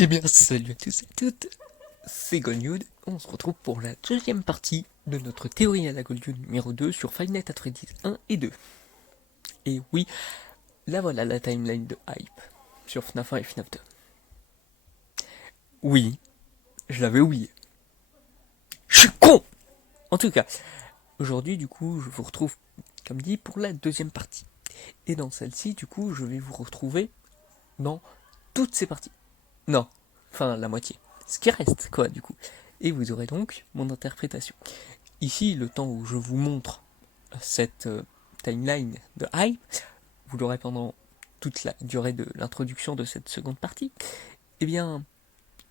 Eh bien, salut à tous et à toutes, c'est Goldnude. On se retrouve pour la deuxième partie de notre théorie à la Goldnude numéro 2 sur Five Nights at Freddy's 1 et 2. Et oui, là voilà la timeline de hype sur FNAF 1 et FNAF 2. Oui, je l'avais oublié. Je suis con. En tout cas, aujourd'hui du coup, je vous retrouve, comme dit, pour la deuxième partie. Et dans celle-ci, du coup, je vais vous retrouver dans toutes ces parties. Non, enfin la moitié. Ce qui reste, quoi, du coup. Et vous aurez donc mon interprétation. Ici, le temps où je vous montre cette timeline de hype, vous l'aurez pendant toute la durée de l'introduction de cette seconde partie. Eh bien,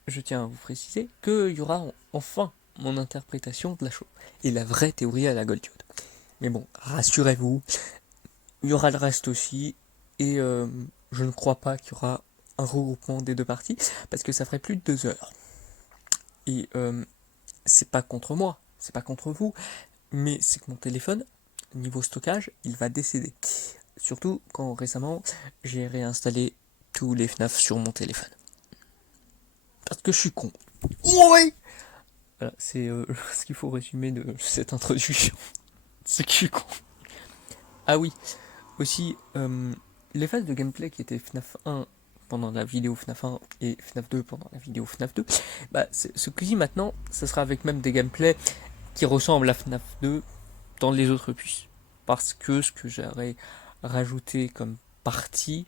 je tiens à vous préciser qu'il y aura enfin mon interprétation de la chose et la vraie théorie à la Goldiote. Mais bon, rassurez-vous, il y aura le reste aussi, et je ne crois pas qu'il y aura un regroupement des deux parties, parce que ça ferait plus de 2 heures. Et c'est pas contre moi, c'est pas contre vous, mais c'est que mon téléphone, niveau stockage, il va décéder. Surtout quand récemment, j'ai réinstallé tous les FNAF sur mon téléphone. Parce que je suis con. Oui. Voilà, c'est ce qu'il faut résumer de cette introduction. C'est que je suis con. Ah oui, aussi, les phases de gameplay qui étaient FNAF 1 pendant la vidéo FNAF 1 et FNAF 2 pendant la vidéo FNAF 2, bah, ce que je dis maintenant, ça sera avec même des gameplays qui ressemblent à FNAF 2 dans les autres puces. Parce que ce que j'aurais rajouté comme partie,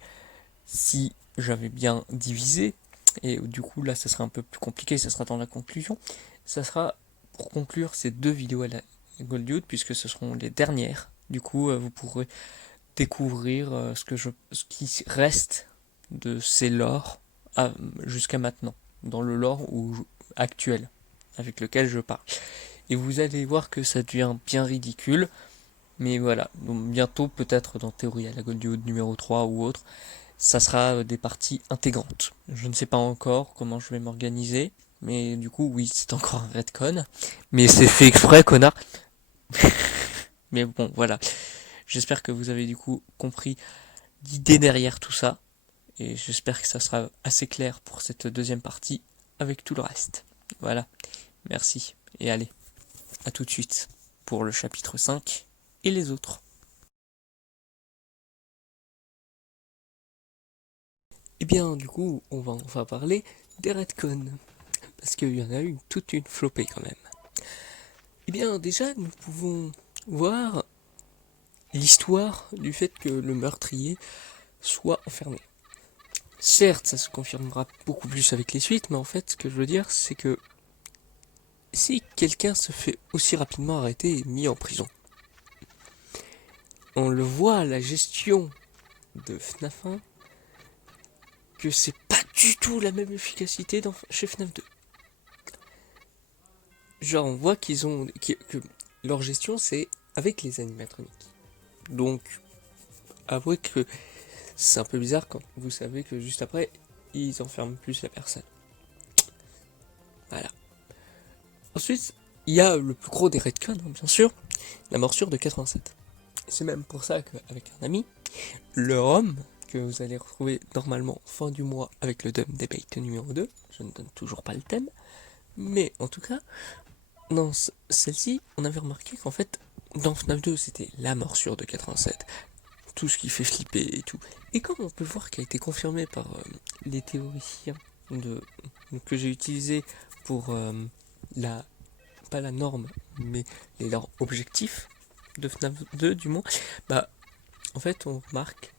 si j'avais bien divisé, et du coup là ça sera un peu plus compliqué, ça sera dans la conclusion, ça sera pour conclure ces deux vidéos à la Goldiote, puisque ce seront les dernières. Du coup, vous pourrez découvrir ce qui reste de ces lores jusqu'à maintenant, dans le lore actuel avec lequel je parle. Et vous allez voir que ça devient bien ridicule, mais voilà, donc bientôt peut-être dans Théorie à la Goldiote numéro 3 ou autre, ça sera des parties intégrantes. Je ne sais pas encore comment je vais m'organiser, mais du coup oui, c'est encore un redcon, mais c'est fait exprès, connard. Mais bon, voilà. J'espère que vous avez du coup compris l'idée derrière tout ça, et j'espère que ça sera assez clair pour cette deuxième partie avec tout le reste. Voilà, merci, et allez, à tout de suite pour le chapitre 5 et les autres. Et bien, du coup, on va parler des retcons, parce qu'il y en a eu toute une flopée quand même. Et bien, déjà, nous pouvons voir l'histoire du fait que le meurtrier soit enfermé. Certes, ça se confirmera beaucoup plus avec les suites, mais en fait, ce que je veux dire, c'est que si quelqu'un se fait aussi rapidement arrêter et mis en prison, on le voit à la gestion de FNAF 1, que c'est pas du tout la même efficacité chez FNAF 2. Genre, on voit que leur gestion, c'est avec les animatroniques. Donc, avouez que c'est un peu bizarre quand vous savez que juste après, ils enferment plus la personne. Voilà. Ensuite, il y a le plus gros des retcons, bien sûr, la morsure de 87. C'est même pour ça qu'avec un ami, le ROM, que vous allez retrouver normalement fin du mois avec le Dumb Debate numéro 2, je ne donne toujours pas le thème, mais en tout cas, dans celle-ci, on avait remarqué qu'en fait, dans FNAF 2, c'était la morsure de 87, tout ce qui fait flipper et tout. Et comme on peut voir qui a été confirmé par les théoriciens que j'ai utilisé pour la pas la norme, mais leurs objectifs de FNAF 2 du moins, bah en fait on remarque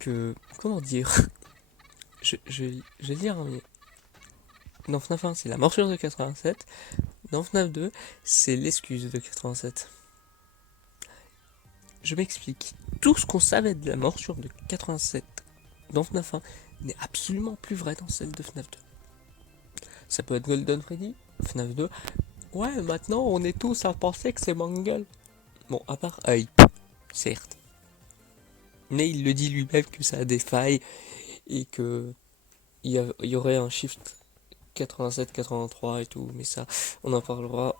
que, comment dire, je vais dire, mais dans FNAF 1 c'est la morsure de 87, dans FNAF 2 c'est l'excuse de 87. Je m'explique. Tout ce qu'on savait de la morsure de 87 dans FNAF 1 n'est absolument plus vrai dans celle de FNAF 2. Ça peut être Golden Freddy, FNAF 2. Ouais, maintenant on est tous à penser que c'est Mangle. Bon, à part Hype, certes. Mais il le dit lui-même que ça a des failles et que il y aurait un shift 87-83 et tout, mais ça, on en parlera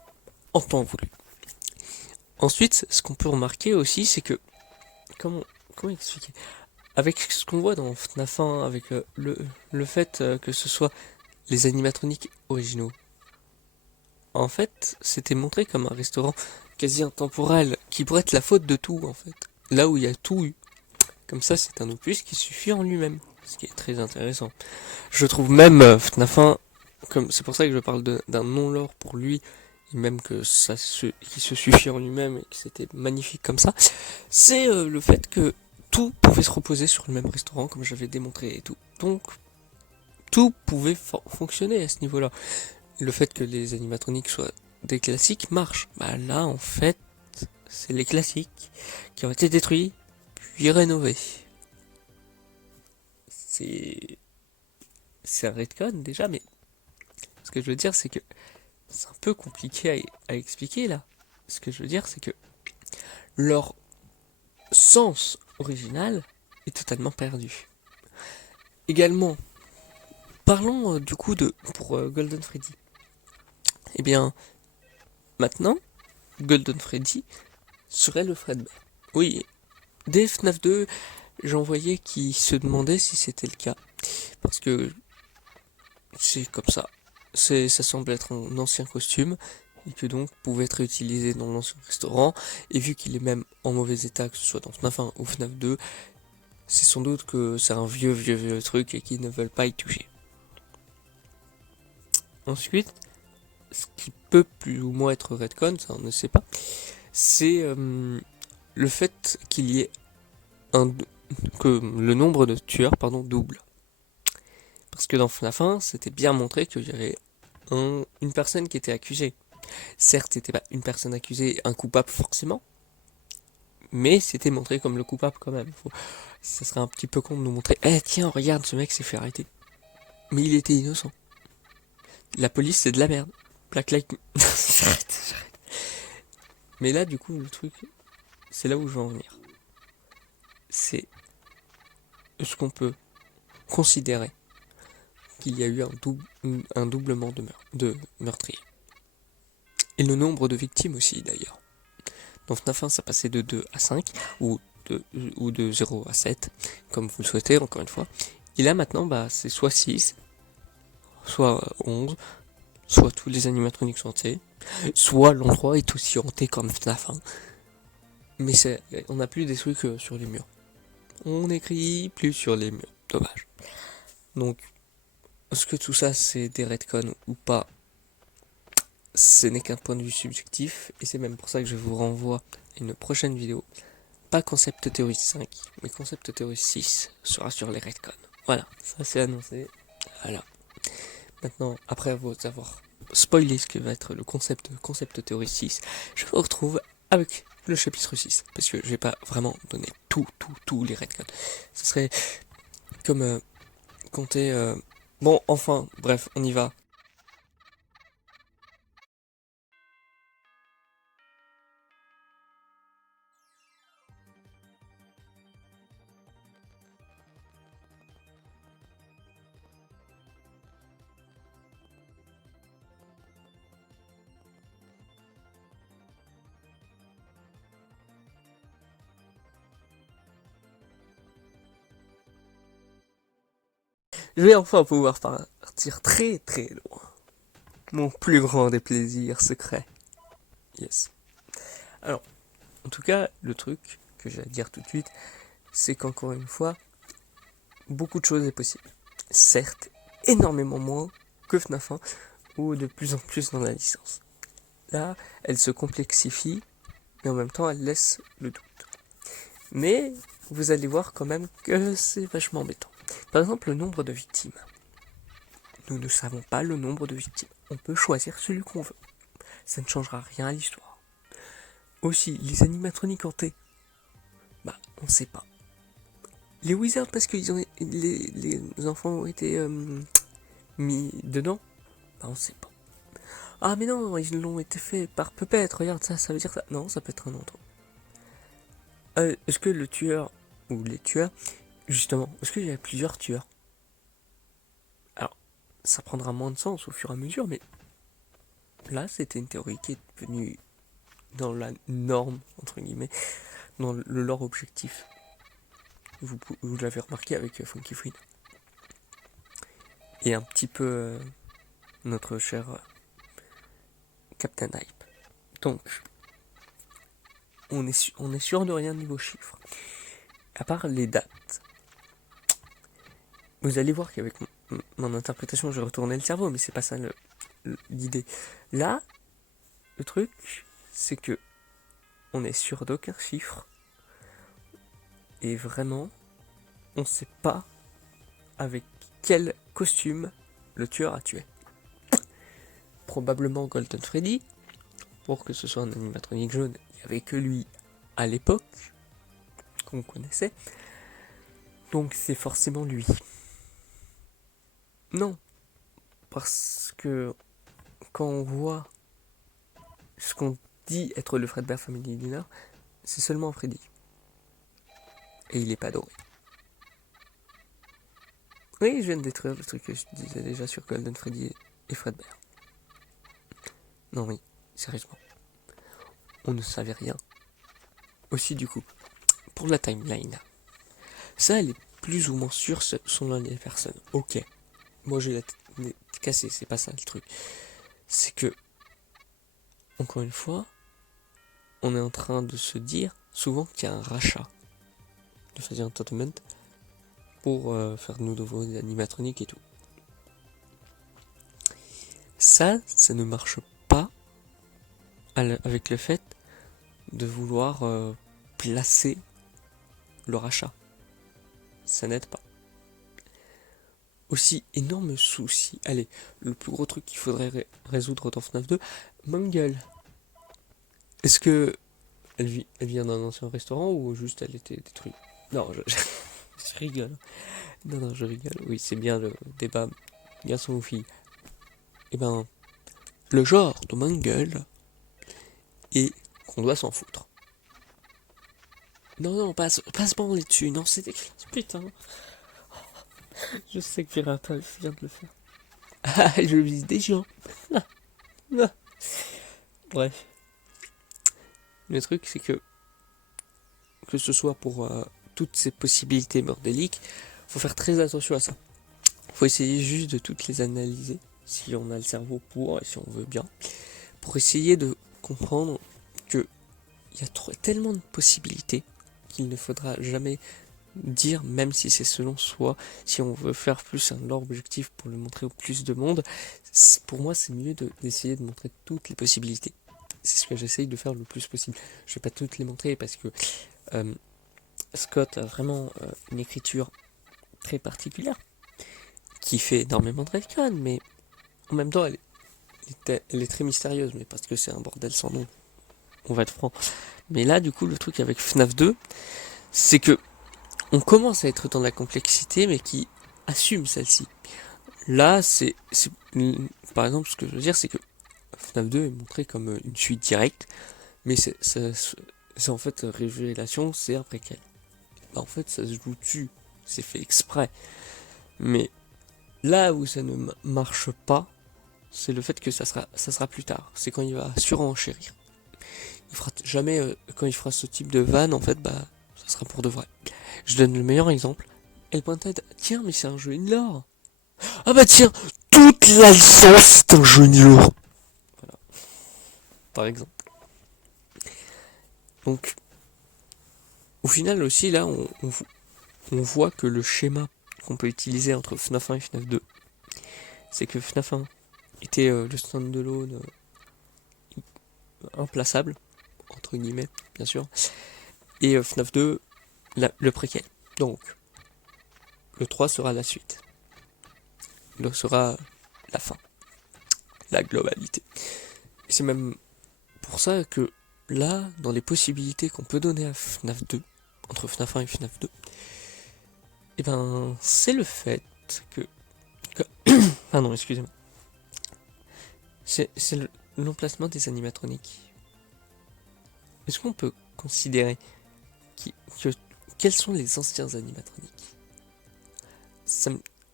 en temps voulu. Ensuite, ce qu'on peut remarquer aussi, c'est que, comment expliquer, avec ce qu'on voit dans FNAF 1, avec le fait que ce soit les animatroniques originaux, en fait, c'était montré comme un restaurant quasi intemporel, qui pourrait être la faute de tout, en fait. Là où il y a tout eu. Comme ça, c'est un opus qui suffit en lui-même, ce qui est très intéressant. Je trouve même FNAF 1, comme c'est pour ça que je parle d'un non-lore pour lui, et même que qui se suffit en lui-même, et que c'était magnifique comme ça, c'est le fait que tout pouvait se reposer sur le même restaurant, comme j'avais démontré et tout. Donc, tout pouvait fonctionner à ce niveau-là. Le fait que les animatroniques soient des classiques marche. Bah là, en fait, c'est les classiques qui ont été détruits, puis rénovés. C'est un retcon déjà, mais ce que je veux dire, c'est que c'est un peu compliqué à expliquer là. Ce que je veux dire, c'est que leur sens original est totalement perdu. Également, parlons du coup pour Golden Freddy. Eh bien, maintenant, Golden Freddy serait le Fredbear. Oui, dès FNAF 2, j'en voyais qui se demandaient si c'était le cas. Parce que c'est comme ça. Ça semble être un ancien costume et que donc pouvait être réutilisé dans l'ancien restaurant. Et vu qu'il est même en mauvais état, que ce soit dans FNAF 1 ou FNAF 2, c'est sans doute que c'est un vieux truc et qu'ils ne veulent pas y toucher. Ensuite, ce qui peut plus ou moins être retcon, ça on ne sait pas, c'est le fait qu'il y ait que le nombre de tueurs double. Parce que dans FNAF 1, c'était bien montré qu'il y avait une personne qui était accusée. Certes, c'était pas une personne accusée, un coupable forcément, mais c'était montré comme le coupable quand même. Ça serait un petit peu con de nous montrer, tiens, regarde, ce mec s'est fait arrêter. Mais il était innocent. La police, c'est de la merde. Black Light. J'arrête. Mais là, du coup, le truc, c'est là où je veux en venir. C'est ce qu'on peut considérer qu'il y a eu un doublement de meurtriers. Et le nombre de victimes aussi, d'ailleurs. Dans FNAF 1, ça passait de 2 à 5, ou de 0 à 7, comme vous le souhaitez, encore une fois. Et là, maintenant, c'est soit 6, soit 11, soit tous les animatroniques sont hantés, soit l'endroit est aussi hanté comme FNAF 1. Mais on n'a plus des trucs sur les murs. On n'écrit plus sur les murs. Dommage. Donc, est-ce que tout ça c'est des retcons ou pas? Ce n'est qu'un point de vue subjectif, et c'est même pour ça que je vous renvoie à une prochaine vidéo. Pas Concept Theory 5, mais Concept Theory 6 sera sur les retcons. Voilà, ça c'est annoncé. Voilà. Maintenant, après avoir spoilé ce que va être le Concept Theory 6, je vous retrouve avec le chapitre 6, parce que je vais pas vraiment donner tous les retcons. Ce serait comme compter... Bon, enfin, bref, on y va. Je vais enfin pouvoir partir très très loin. Mon plus grand des plaisirs secrets. Yes. Alors, en tout cas, le truc que j'ai à dire tout de suite, c'est qu'encore une fois, beaucoup de choses est possible. Certes, énormément moins que FNAF 1, ou de plus en plus dans la licence. Là, elle se complexifie, mais en même temps, elle laisse le doute. Mais, vous allez voir quand même que c'est vachement embêtant. Par exemple, le nombre de victimes. Nous ne savons pas le nombre de victimes. On peut choisir celui qu'on veut. Ça ne changera rien à l'histoire. Aussi, les animatroniques hantés. On sait pas. Les wizards, parce que les enfants ont été mis dedans, on sait pas. Ah mais non, ils l'ont été faits par Puppet, regarde ça veut dire ça. Non, ça peut être un autre. Est-ce que le tueur, ou les tueurs, justement, est-ce qu'il y a plusieurs tueurs? Alors, ça prendra moins de sens au fur et à mesure, mais là, c'était une théorie qui est venue dans la norme, entre guillemets, dans le lore objectif. Vous l'avez remarqué avec Funky Fried. Et un petit peu notre cher Captain Hype. Donc, on est sûr de rien niveau chiffres. À part les dates. Vous allez voir qu'avec mon interprétation, j'ai retourné le cerveau, mais c'est pas ça l'idée. Là, le truc, c'est que on est sûr d'aucun chiffre. Et vraiment, on sait pas avec quel costume le tueur a tué. Probablement Golden Freddy, pour que ce soit un animatronique jaune, il n'y avait que lui à l'époque, qu'on connaissait. Donc c'est forcément lui. Non, parce que quand on voit ce qu'on dit être le Fredbear Family Dinner, c'est seulement Freddy. Et il n'est pas doré. Oui, je viens de détruire le truc que je disais déjà sur Golden Freddy et Fredbear. Non, oui, sérieusement. On ne savait rien. Aussi, du coup, pour la timeline, ça, elle est plus ou moins sûre selon les personnes. Ok. Moi, j'ai la tête cassée, c'est pas ça le truc. C'est que, encore une fois, on est en train de se dire souvent qu'il y a un rachat de Freddy Entertainment pour faire de nouveaux animatroniques et tout. Ça ne marche pas avec le fait de vouloir placer le rachat. Ça n'aide pas. Aussi, énorme souci. Allez, le plus gros truc qu'il faudrait résoudre dans FNAF 2, Mangle. Est-ce que elle vient d'un ancien restaurant ou juste elle était détruite? Non, je rigole. Non, je rigole. Oui, c'est bien le débat garçon ou fille. Eh ben, le genre de Mangle est qu'on doit s'en foutre. Non, pas se branler dessus. Non, c'est dégueulasse. Putain. Je sais que Pirata vient de le faire. Ah, je vise des gens. Bref. Le truc, c'est que ce soit pour toutes ces possibilités bordéliques, faut faire très attention à ça. Faut essayer juste de toutes les analyser, si on a le cerveau pour et si on veut bien, pour essayer de comprendre que il y a tellement de possibilités qu'il ne faudra jamais dire, même si c'est selon soi, si on veut faire plus un lore objectif pour le montrer au plus de monde, pour moi c'est mieux d'essayer de montrer toutes les possibilités. C'est ce que j'essaye de faire le plus possible. Je vais pas toutes les montrer parce que Scott a vraiment une écriture très particulière qui fait énormément de retcon, mais en même temps elle est très mystérieuse, mais parce que c'est un bordel sans nom, on va être franc. Mais là du coup le truc avec FNAF 2, c'est que on commence à être dans la complexité, mais qui assume celle-ci. Là, c'est par exemple, ce que je veux dire, c'est que FNAF 2 est montré comme une suite directe, mais c'est en fait révélation, c'est après qu'elle. Bah, en fait, ça se joue dessus, c'est fait exprès. Mais là où ça ne marche pas, c'est le fait que ça sera plus tard. C'est quand il va surenchérir. Il fera jamais, quand il fera ce type de vanne, en fait, bah, ça sera pour de vrai. Je donne le meilleur exemple. Elle pointait, tiens, mais c'est un jeu in-lore. Ah bah tiens, toute la licence c'est un jeu in-lore. Voilà. Par exemple. Donc, au final aussi, là, on voit que le schéma qu'on peut utiliser entre FNAF 1 et FNAF 2, c'est que FNAF 1 était le stand-alone implaçable, entre guillemets, bien sûr, et FNAF 2, le préquel. Donc, le 3 sera la suite. Le sera la fin. La globalité. Et c'est même pour ça que là, dans les possibilités qu'on peut donner à FNAF 2, entre FNAF 1 et FNAF 2, et ben, c'est le fait que pardon, excusez-moi. C'est l'emplacement des animatroniques. Est-ce qu'on peut considérer quels sont les anciens animatroniques?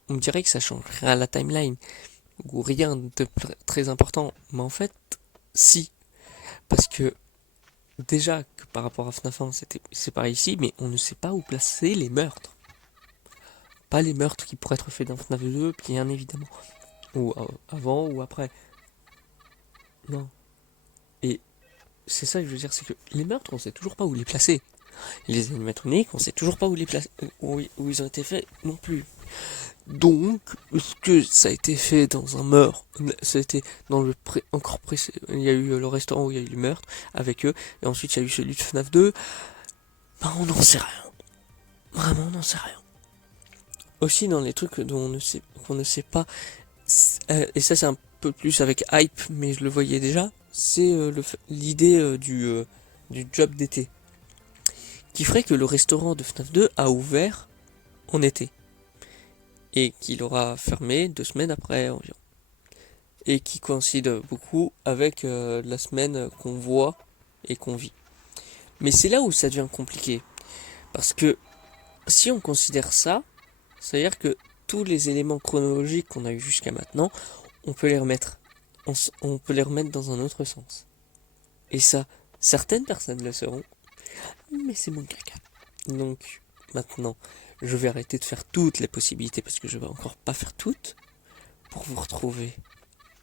On me dirait que ça changerait à la timeline, ou rien de très important, mais en fait, si. Parce que, déjà, que par rapport à FNAF 1, c'est pareil ici, mais on ne sait pas où placer les meurtres. Pas les meurtres qui pourraient être faits dans FNAF 2, bien évidemment. Ou avant ou après. Non. Et c'est ça que je veux dire, c'est que les meurtres, on sait toujours pas où les placer. Les animatroniques, on sait toujours pas où les placer, où ils ont été faits non plus. Donc, est-ce que ça a été fait dans un meurtre? Ça a été dans le encore précédent. Il y a eu le restaurant où il y a eu le meurtre avec eux, et ensuite il y a eu celui de FNAF 2. Ben, on n'en sait rien. Vraiment, on n'en sait rien. Aussi, dans les trucs dont qu'on ne sait pas, et ça c'est un peu plus avec hype, mais je le voyais déjà, c'est l'idée du job d'été. Qui ferait que le restaurant de FNAF 2 a ouvert en été. Et qu'il aura fermé 2 semaines après environ. Et qui coïncide beaucoup avec la semaine qu'on voit et qu'on vit. Mais c'est là où ça devient compliqué. Parce que si on considère ça, c'est-à-dire que tous les éléments chronologiques qu'on a eu jusqu'à maintenant, on peut les remettre. On peut les remettre dans un autre sens. Et ça, certaines personnes le sauront, mais c'est mon caca. Donc, maintenant, je vais arrêter de faire toutes les possibilités parce que je vais encore pas faire toutes pour vous retrouver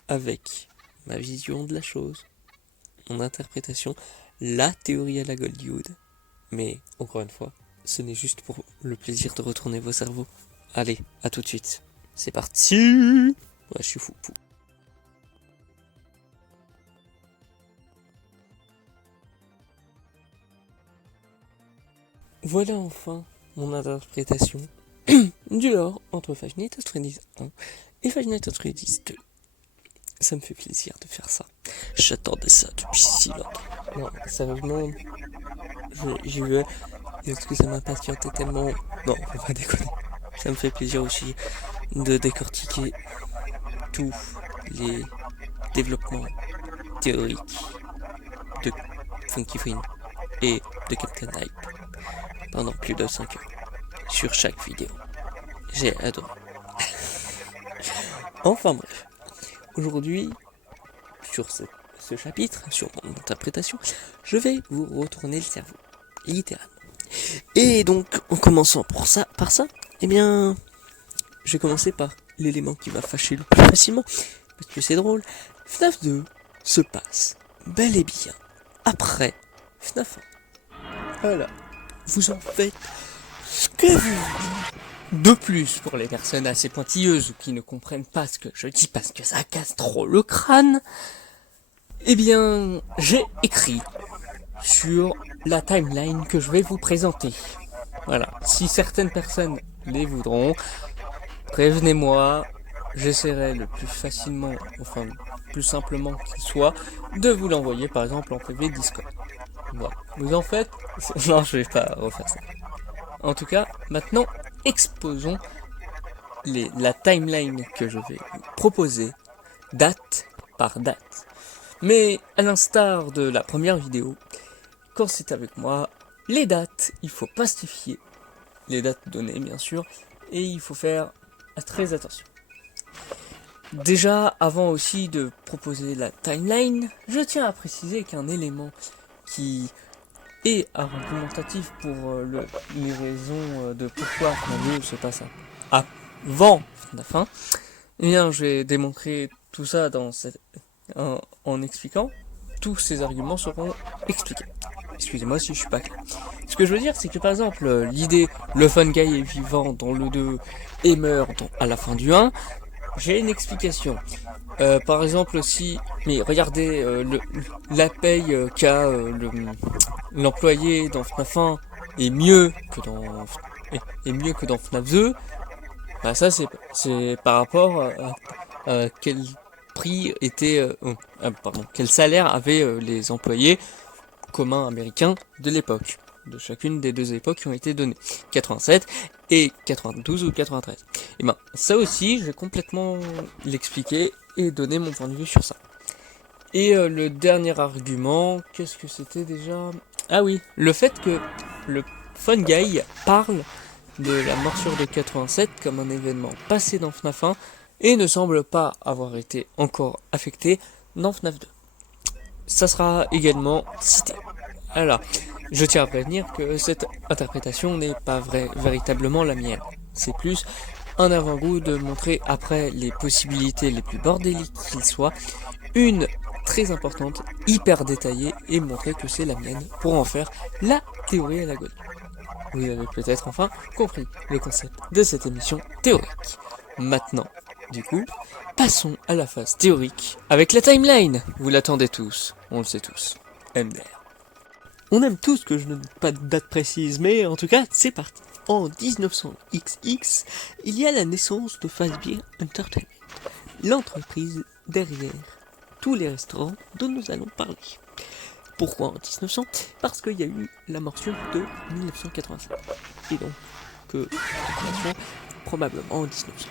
avec ma vision de la chose, mon interprétation, la théorie à la Goldwood. Mais, encore une fois, ce n'est juste pour le plaisir de retourner vos cerveaux. Allez, à tout de suite. C'est parti. Ouais, je suis fou. Voilà enfin mon interprétation du lore entre Five Nights at Freddy's 1 et Five Nights at Freddy's 2. Ça me fait plaisir de faire ça. J'attendais ça depuis si longtemps. Non, sérieusement, j'y vais. Est-ce que ça m'impatientait tellement? Non, faut pas déconner. Ça me fait plaisir aussi de décortiquer tous les développements théoriques de Funky Friend et de Captain Hype pendant plus de 5 heures sur chaque vidéo. J'ai adoré. Enfin bref, aujourd'hui, sur ce chapitre, sur mon interprétation, je vais vous retourner le cerveau, littéralement. Et donc, en commençant par ça, eh bien, je vais commencer par l'élément qui va fâcher le plus facilement, parce que c'est drôle. FNAF 2 se passe bel et bien après FNAF 1. Voilà, vous en faites ce que vous voulez. De plus, pour les personnes assez pointilleuses ou qui ne comprennent pas ce que je dis parce que ça casse trop le crâne, eh bien, j'ai écrit sur la timeline que je vais vous présenter. Voilà, si certaines personnes les voudront, prévenez-moi, j'essaierai le plus facilement, enfin le plus simplement qu'il soit, de vous l'envoyer par exemple en privé Discord. Voilà, vous en faites? Non, je vais pas refaire ça. En tout cas, maintenant, exposons la timeline que je vais vous proposer, date par date. Mais à l'instar de la première vidéo, quand c'est avec moi, les dates, il faut pas se fier. Les dates données, bien sûr, et il faut faire très attention. Déjà, avant aussi de proposer la timeline, je tiens à préciser qu'un élément qui est argumentatif pour les raisons de pourquoi FNAF 2 se passe avant FNAF 1, eh bien, je vais démontrer tout ça en expliquant. Tous ces arguments seront expliqués. Excusez-moi si je suis pas clair. Ce que je veux dire, c'est que par exemple, l'idée le fun guy est vivant dans le 2 et meurt à la fin du 1, j'ai une explication. Par exemple aussi, mais regardez la paye qu'a l'employé dans FNAF 1 est mieux que dans FNAF 2. Bah ça c'est par rapport à quel prix était quel salaire avaient les employés communs américains de l'époque, de chacune des deux époques qui ont été données, 87 et 92 ou 93. Et ben ça aussi je vais complètement l'expliquer et donner mon point de vue sur ça. Et le dernier argument, qu'est-ce que c'était déjà? Ah oui, le fait que le Fun Guy parle de la morsure de 87 comme un événement passé dans FNAF 1 et ne semble pas avoir été encore affecté dans FNAF 2. Ça sera également cité. Alors, je tiens à prévenir que cette interprétation n'est pas véritablement la mienne. C'est plus un avant-goût de montrer, après les possibilités les plus bordéliques qu'il soit, une très importante, hyper détaillée, et montrer que c'est la mienne pour en faire la théorie à la Gaudi. Vous avez peut-être enfin compris le concept de cette émission théorique. Maintenant, du coup, passons à la phase théorique avec la timeline. Vous l'attendez tous, on le sait tous. MDR. On aime tous que je ne donne pas de date précise, mais en tout cas, c'est parti. En 1900XX, il y a la naissance de Fazbear Entertainment, l'entreprise derrière tous les restaurants dont nous allons parler. Pourquoi en 1900 ? Parce qu'il y a eu la morsure de 1985. Et donc, que la création, probablement en 1900.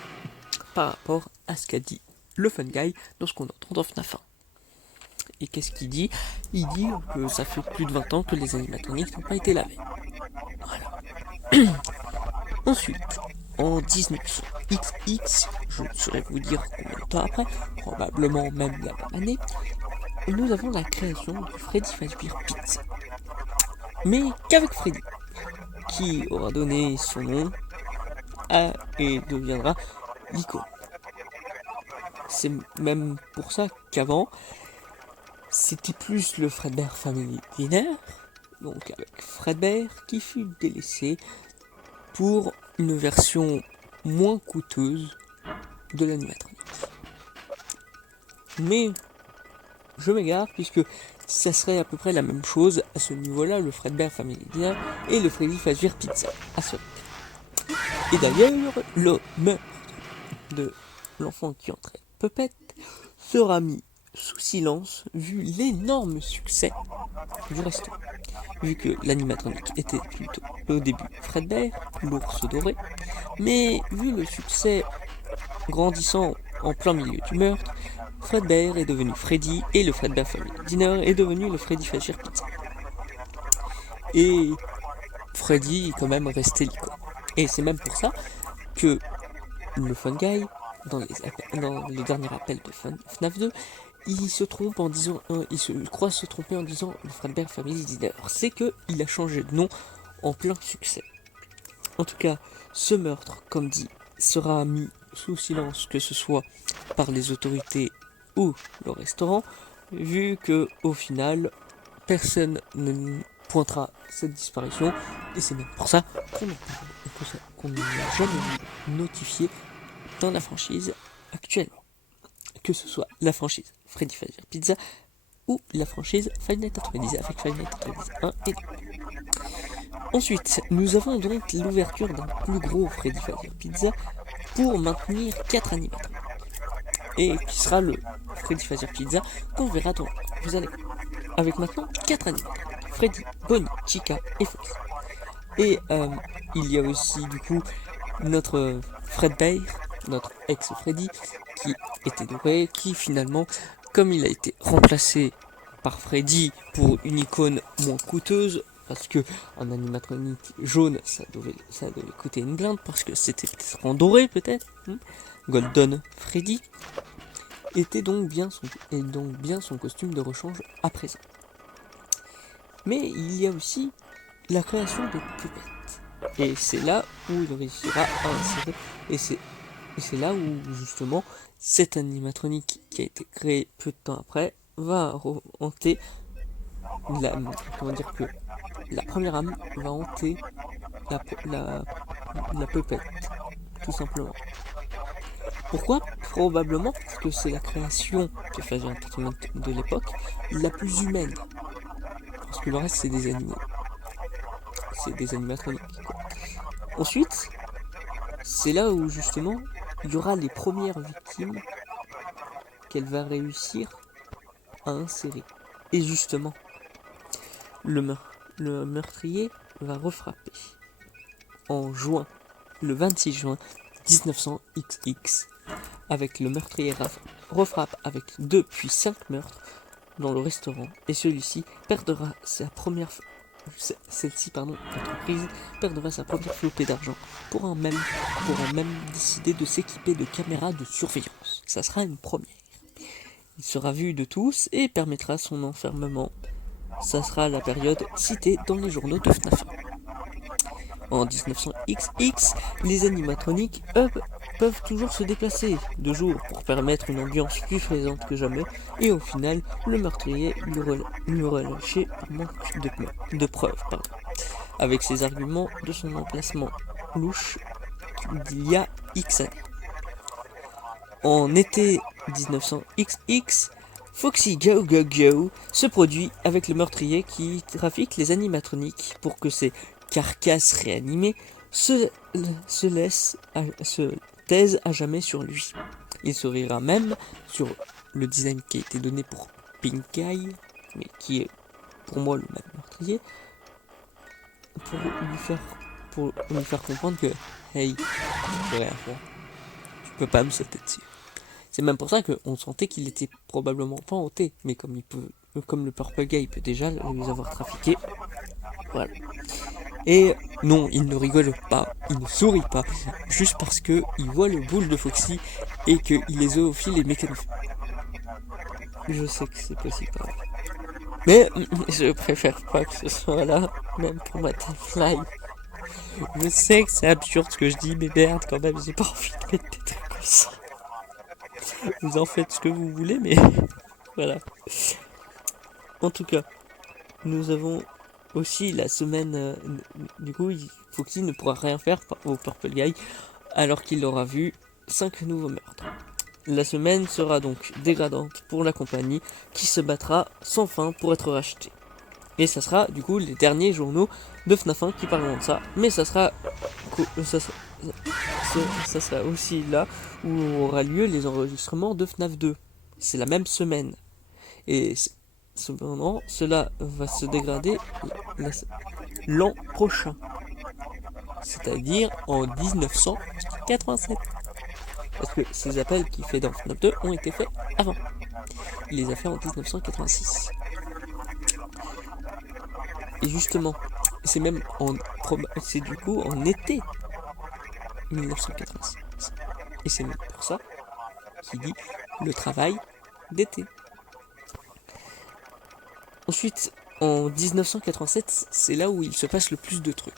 Par rapport à ce qu'a dit le Fun Guy dans ce qu'on entend dans FNAF 1. Et qu'est-ce qu'il dit ? Il dit que ça fait plus de 20 ans que les animatroniques n'ont pas été lavés. Voilà. Ensuite, en 1900XX, je ne saurais vous dire combien de temps après, probablement même la même année, nous avons la création du Freddy Fazbear Pizza. Mais qu'avec Freddy, qui aura donné son nom à et deviendra l'icône. C'est même pour ça qu'avant, c'était plus le Fredbear Family Dinner, donc avec Fredbear, qui fut délaissé pour une version moins coûteuse de l'animatronique. Mais je m'égare puisque ça serait à peu près la même chose à ce niveau-là, le Fredbear Family Dinner et le Freddy Fazbear Pizza. À ce rythme. Et d'ailleurs, le meurtre de l'enfant qui entrait Puppet sera mis sous silence vu l'énorme succès du restaurant. Vu que l'animatronique était plutôt au début Fredbear, l'ours doré, mais vu le succès grandissant en plein milieu du meurtre, Fredbear est devenu Freddy et le Fredbear Family Dinner est devenu le Freddy Fazbear Pizza. Et Freddy est quand même resté l'icône. Et c'est même pour ça que le Fun Guy, dans le dernier appel de FNAF 2, il se trompe en disant, il se croit se tromper en disant le Fredbear Family Dinner. C'est que il a changé de nom en plein succès. En tout cas, ce meurtre, comme dit, sera mis sous silence, que ce soit par les autorités ou le restaurant, vu que au final, personne ne pointera cette disparition, et c'est même pour ça qu'on ne l'a jamais notifié dans la franchise actuellement. Que ce soit la franchise Freddy Fazbear Pizza ou la franchise Five Nights at Freddy's avec Five Nights at Freddy's 1 et 2. Ensuite, nous avons donc l'ouverture d'un plus gros Freddy Fazbear Pizza pour maintenir 4 animatroniques. Et qui sera le Freddy Fazbear Pizza qu'on verra dans vous allez voir. Avec maintenant 4 animatroniques. Freddy, Bonnie, Chica et Fox. Et il y a aussi du coup notre Fredbear, notre ex-Freddy, qui était doré, qui finalement, comme il a été remplacé par Freddy pour une icône moins coûteuse, parce que un animatronique jaune, ça devait coûter une blinde, parce que c'était peut-être en doré peut-être, Golden Freddy, était donc bien son costume de rechange à présent. Mais il y a aussi la création de Puppet. Et c'est là où il réussira à insérer, et c'est là où justement cette animatronique qui a été créée peu de temps après va hanter la première âme va hanter la Puppet, tout simplement. Pourquoi ? Probablement parce que c'est la création de Fazbear Entertainment de l'époque la plus humaine. Parce que le reste c'est des animaux. C'est des animatroniques. Ensuite, c'est là où justement il y aura les premières victimes qu'elle va réussir à insérer. Et justement, le meurtrier va refrapper en juin, le 26 juin 1900XX, avec le meurtrier refrappe avec 2 puis 5 meurtres dans le restaurant, et celui-ci perdra l'entreprise perdra sa première flopée d'argent pourra même décider de s'équiper de caméras de surveillance. Ça sera une première. Il sera vu de tous et permettra son enfermement. Ça sera la période citée dans les journaux de FNAF. En 1900XX, les animatroniques peuvent toujours se déplacer de jour pour permettre une ambiance plus présente que jamais, et au final, le meurtrier lui relâché par manque de preuves. Avec ses arguments de son emplacement louche d'il y a X années. En été 1900XX, Foxy Go Go Go se produit avec le meurtrier qui trafique les animatroniques pour que ces carcasses réanimées se taisent à jamais sur lui. Il se rira même sur le design qui a été donné pour Pink Guy, mais qui est pour moi le même meurtrier, pour lui faire comprendre que hey, tu peux rien faire, tu peux pas me sauter dessus. C'est même pour ça qu'on sentait qu'il était probablement pas hanté, mais comme le Purple Guy peut déjà les avoir trafiqués, voilà. Et non, il ne rigole pas, il ne sourit pas, juste parce que il voit le boule de Foxy et qu'il est zoophile et mécanophile. Je sais que c'est possible, mais je préfère pas que ce soit là, même pour ma timeline. Je sais que c'est absurde ce que je dis, mais merde, quand même, j'ai pas envie de mettre des trucs comme ça. Vous en faites ce que vous voulez, mais voilà. En tout cas, nous avons aussi la semaine. Du coup, Foxy ne pourra rien faire au Purple Guy alors qu'il aura vu 5 nouveaux meurtres. La semaine sera donc dégradante pour la compagnie qui se battra sans fin pour être rachetée. Et ça sera du coup les derniers journaux de FNAF 1 qui parleront de ça, mais ça sera aussi là où aura lieu les enregistrements de FNAF 2. C'est la même semaine. Et cependant, cela va se dégrader l'an prochain. C'est-à-dire en 1987. Parce que ces appels qu'il fait dans FNAF 2 ont été faits avant. Il les a fait en 1986. Et justement, c'est du coup en été 1986. Et c'est même pour ça qu'il dit le travail d'été. Ensuite, en 1987, c'est là où il se passe le plus de trucs.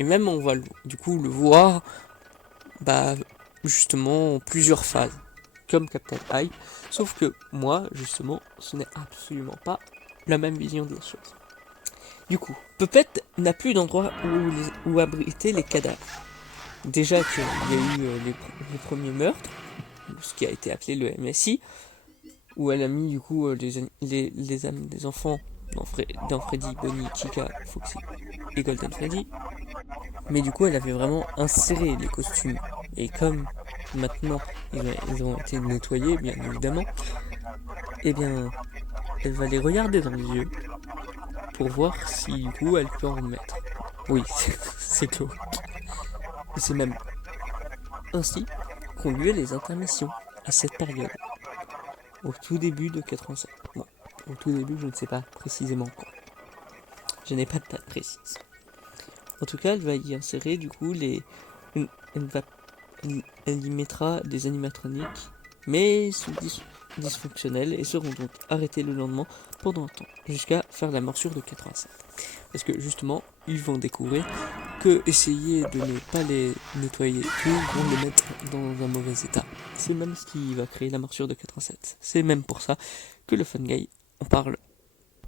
Et même on va du coup le voir, justement en plusieurs phases, comme Captain Hyde. Sauf que moi, justement, ce n'est absolument pas la même vision de la chose. Du coup, Puppet n'a plus d'endroit où abriter les cadavres. Déjà qu'il y a eu les premiers meurtres, ce qui a été appelé le MSI, où elle a mis du coup les âmes des enfants dans Freddy, Bonnie, Chica, Foxy et Golden Freddy. Mais du coup, elle avait vraiment inséré les costumes. Et comme maintenant ils ont été nettoyés, bien évidemment, eh bien, elle va les regarder dans les yeux pour voir si du coup elle peut en remettre. Oui, c'est clos. Et c'est même ainsi qu'ont lieu les intermissions à cette période. Au tout début de 87. Bon, au tout début, je ne sais pas précisément quand. Je n'ai pas de date précise. En tout cas, elle va y insérer du coup elle y mettra des animatroniques, mais sont dysfonctionnels et seront donc arrêtés le lendemain pendant un temps, jusqu'à faire la morsure de 87. Parce que justement, ils vont découvrir que essayer de ne pas les nettoyer tout vont les mettre dans un mauvais état. C'est même ce qui va créer la morsure de 87. C'est même pour ça que le Fun Guy en parle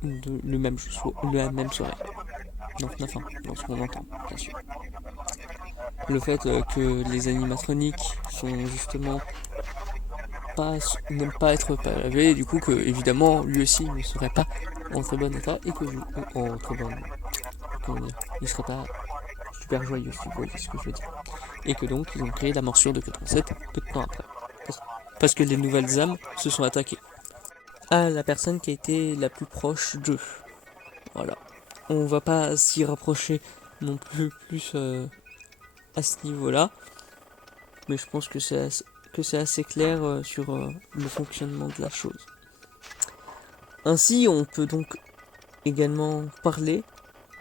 de la même soirée. Non, enfin, dans ce qu'on entend, bien sûr. Le fait que les animatroniques sont justement n'aiment pas être lavés, du coup que évidemment lui aussi ne serait pas en très bon état et que il serait pas super joyeux, si vous voyez ce que je veux dire. Et que donc ils ont créé la morsure de 87 peu de temps après. Parce que les nouvelles âmes se sont attaquées à la personne qui a été la plus proche d'eux. Voilà. On va pas s'y rapprocher non plus à ce niveau-là. Mais je pense que c'est assez clair sur le fonctionnement de la chose. Ainsi, on peut donc également parler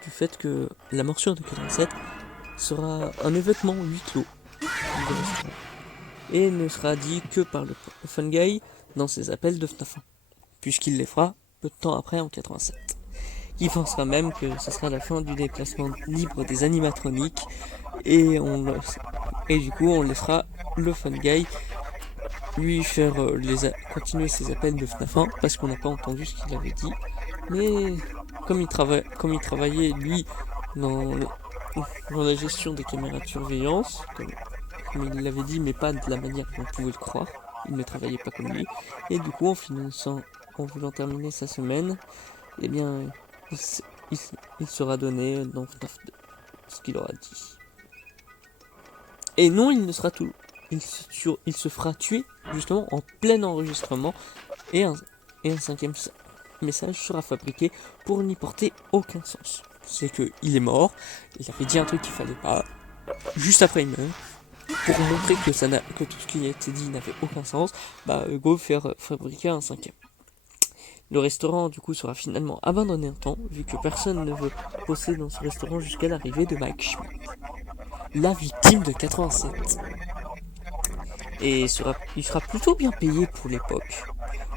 du fait que la morsure de 87 sera un événement huis clos et ne sera dit que par le Fun Guy dans ses appels de FNAF 1, puisqu'il les fera peu de temps après en 87. qui pensera même que ce sera la fin du déplacement libre des animatroniques et et du coup on laissera le Fun Guy lui faire continuer ses appels de FNAF 1 parce qu'on n'a pas entendu ce qu'il avait dit, mais comme il travaillait lui dans, dans la gestion des caméras de surveillance, comme il l'avait dit, mais pas de la manière dont on pouvait le croire, il ne travaillait pas comme lui, et du coup en voulant terminer sa semaine, eh bien il sera donné dans FNAF 2 ce qu'il aura dit. Et non, il ne sera tout. Il se fera tuer justement en plein enregistrement et un cinquième message sera fabriqué pour n'y porter aucun sens. C'est que il est mort, il avait dit un truc qu'il fallait pas, juste après il meurt, pour montrer que tout ce qui a été dit n'avait aucun sens, go faire fabriquer un cinquième. Le restaurant du coup sera finalement abandonné un temps, vu que personne ne veut bosser dans ce restaurant jusqu'à l'arrivée de Mike Schmidt, la victime de 87. Et il sera plutôt bien payé pour l'époque,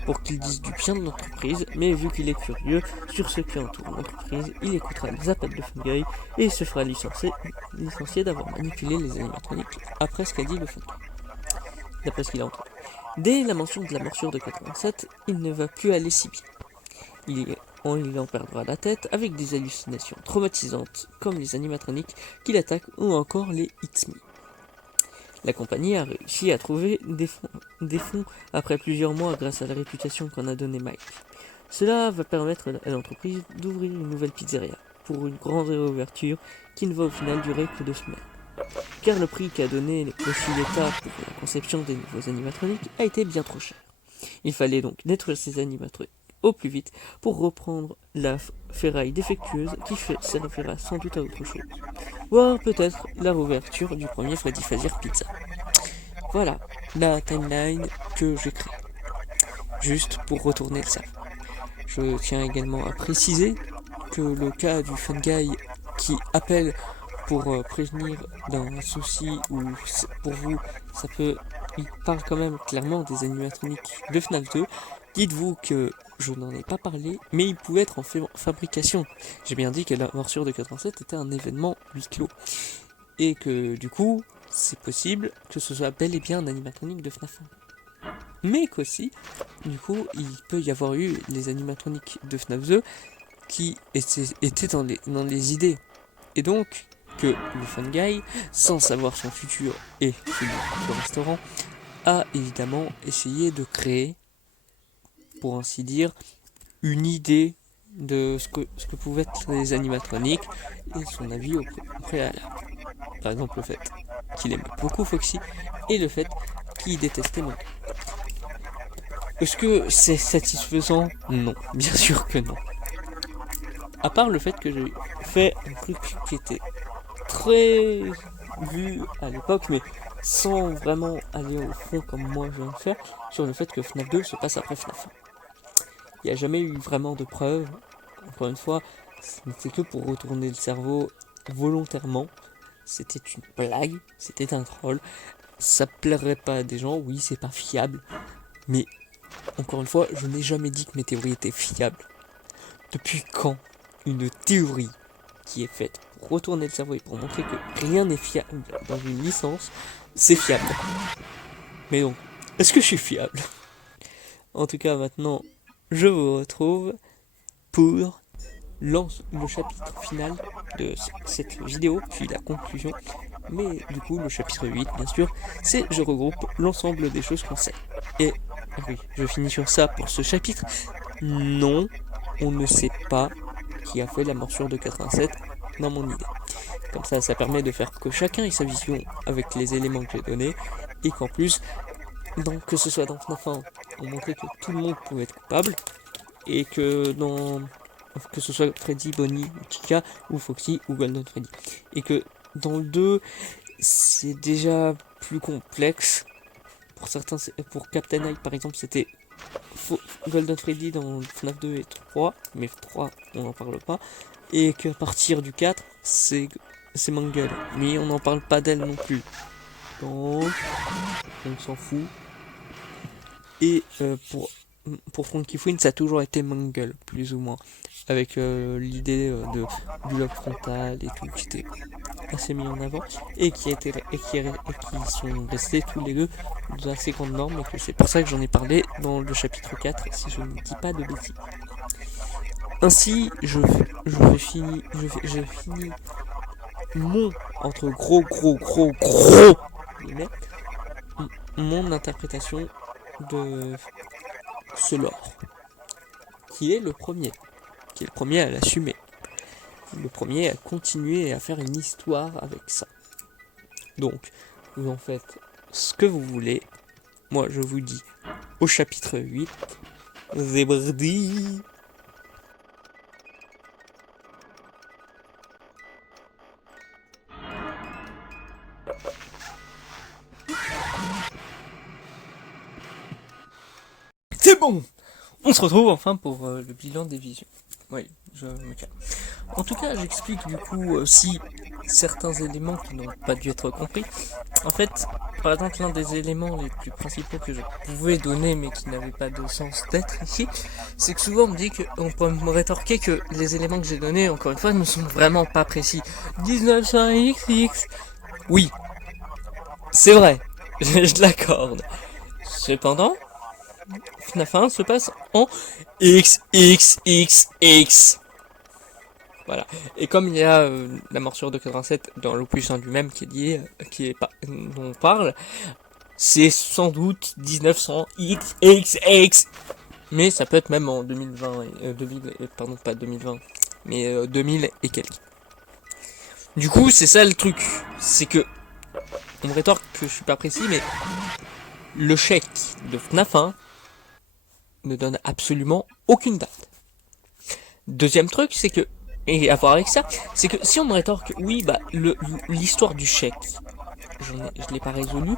pour qu'il dise du bien de l'entreprise, mais vu qu'il est curieux sur ce qui entoure l'entreprise, il écoutera les appels de Fun Guy et il se fera licencier d'avoir manipulé les animatroniques après ce qu'a dit le Fun Guy. D'après ce qu'il a entendu. Dès la mention de la morsure de 87, il ne va plus aller si bien. Il en perdra la tête avec des hallucinations traumatisantes comme les animatroniques qui l'attaquent ou encore les It's Me. La compagnie a réussi à trouver des fonds après plusieurs mois grâce à la réputation qu'en a donné Mike. Cela va permettre à l'entreprise d'ouvrir une nouvelle pizzeria pour une grande réouverture qui ne va au final durer que 2 semaines. Car le prix qu'a donné aussi l'État pour la conception des nouveaux animatroniques a été bien trop cher. Il fallait donc détruire ces animatroniques au plus vite pour reprendre la ferraille défectueuse qui servira sans doute à autre chose. Voire peut-être la réouverture du premier Freddy Fazbear Pizza. Voilà la timeline que j'ai créée. Juste pour retourner le cerveau. Je tiens également à préciser que le cas du Fun Guy qui appelle pour prévenir d'un souci ou pour vous, il parle quand même clairement des animatroniques de FNAF 2. Dites-vous que je n'en ai pas parlé, mais il pouvait être en fabrication. J'ai bien dit que la morsure de 87 était un événement huis clos. Et que du coup, c'est possible que ce soit bel et bien un animatronique de FNAF 1. Mais qu'aussi, du coup, il peut y avoir eu les animatroniques de FNAF 2 qui étaient dans les idées. Et donc, que le Fun Guy, sans savoir son futur et celui du restaurant, a évidemment essayé de créer, pour ainsi dire, une idée de ce que pouvaient être les animatroniques et son avis au préalable. Par exemple, le fait qu'il aimait beaucoup Foxy et le fait qu'il détestait Monkey. Est-ce que c'est satisfaisant? Non, bien sûr que non. À part le fait que j'ai fait un truc qui était très vu à l'époque, mais sans vraiment aller au fond comme moi je viens de faire, sur le fait que FNAF 2 se passe après FNAF 1. Il n'y a jamais eu vraiment de preuves. Encore une fois, ce n'était que pour retourner le cerveau volontairement. C'était une blague, c'était un troll. Ça plairait pas à des gens, oui, c'est pas fiable. Mais, encore une fois, je n'ai jamais dit que mes théories étaient fiables. Depuis quand une théorie qui est faite pour retourner le cerveau et pour montrer que rien n'est fiable dans une licence, c'est fiable? Mais donc, est-ce que je suis fiable? En tout cas, maintenant, je vous retrouve pour le chapitre final de cette vidéo, puis la conclusion. Mais du coup, le chapitre 8, bien sûr, c'est je regroupe l'ensemble des choses qu'on sait. Et oui, je finis sur ça pour ce chapitre. Non, on ne sait pas qui a fait la morsure de 87 dans mon idée. Comme ça permet de faire que chacun ait sa vision avec les éléments que j'ai donnés, et qu'en plus, que ce soit dans FNAF 1, on montrait que tout le monde pouvait être coupable, et que que ce soit Freddy, Bonnie, Chica, ou Foxy, ou Golden Freddy. Et que dans le 2, c'est déjà plus complexe. Pour certains, pour Captain Eye par exemple, c'était Golden Freddy dans FNAF 2 et 3, mais 3 on n'en parle pas, et qu'à partir du 4 c'est Mangle, mais on n'en parle pas d'elle non plus, donc on s'en fout. Et pour pour Funky Fouine, ça a toujours été Mangle, plus ou moins. Avec l'idée du lobe frontal et tout, qui était assez mis en avant. Et qui sont restés tous les deux dans assez grande norme. Et que c'est pour ça que j'en ai parlé dans le chapitre 4, si je ne dis pas de bêtises. Ainsi, je finis mon, entre gros guillemets, mon interprétation de ce lore, qui est le premier à l'assumer, le premier à continuer et à faire une histoire avec ça. Donc, vous en faites ce que vous voulez. Moi, je vous dis au chapitre 8, Zébrdi. C'est bon. On se retrouve enfin pour le bilan des visions. Oui, je me calme. En tout cas, j'explique du coup aussi certains éléments qui n'ont pas dû être compris. En fait, par exemple, l'un des éléments les plus principaux que je pouvais donner mais qui n'avait pas de sens d'être ici, c'est que souvent on me dit qu'on peut me rétorquer que les éléments que j'ai donnés, encore une fois, ne sont vraiment pas précis. 19XX. Oui, c'est vrai, je l'accorde. Cependant, FNAF 1 se passe en XXXX. Voilà. Et comme il y a la morsure de 87 dans l'opus en lui-même qui est lié, dont on parle, c'est sans doute 1900XXX. Mais ça peut être même en 2020, pardon, pas 2020, mais 2000 et quelques. Du coup, c'est ça le truc. C'est que, on me rétorque que je suis pas précis, mais le chèque de FNAF 1 ne donne absolument aucune date. Deuxième truc, c'est que, et à voir avec ça, c'est que si on me rétorque, oui, bah, l'histoire du chèque, je l'ai pas résolu.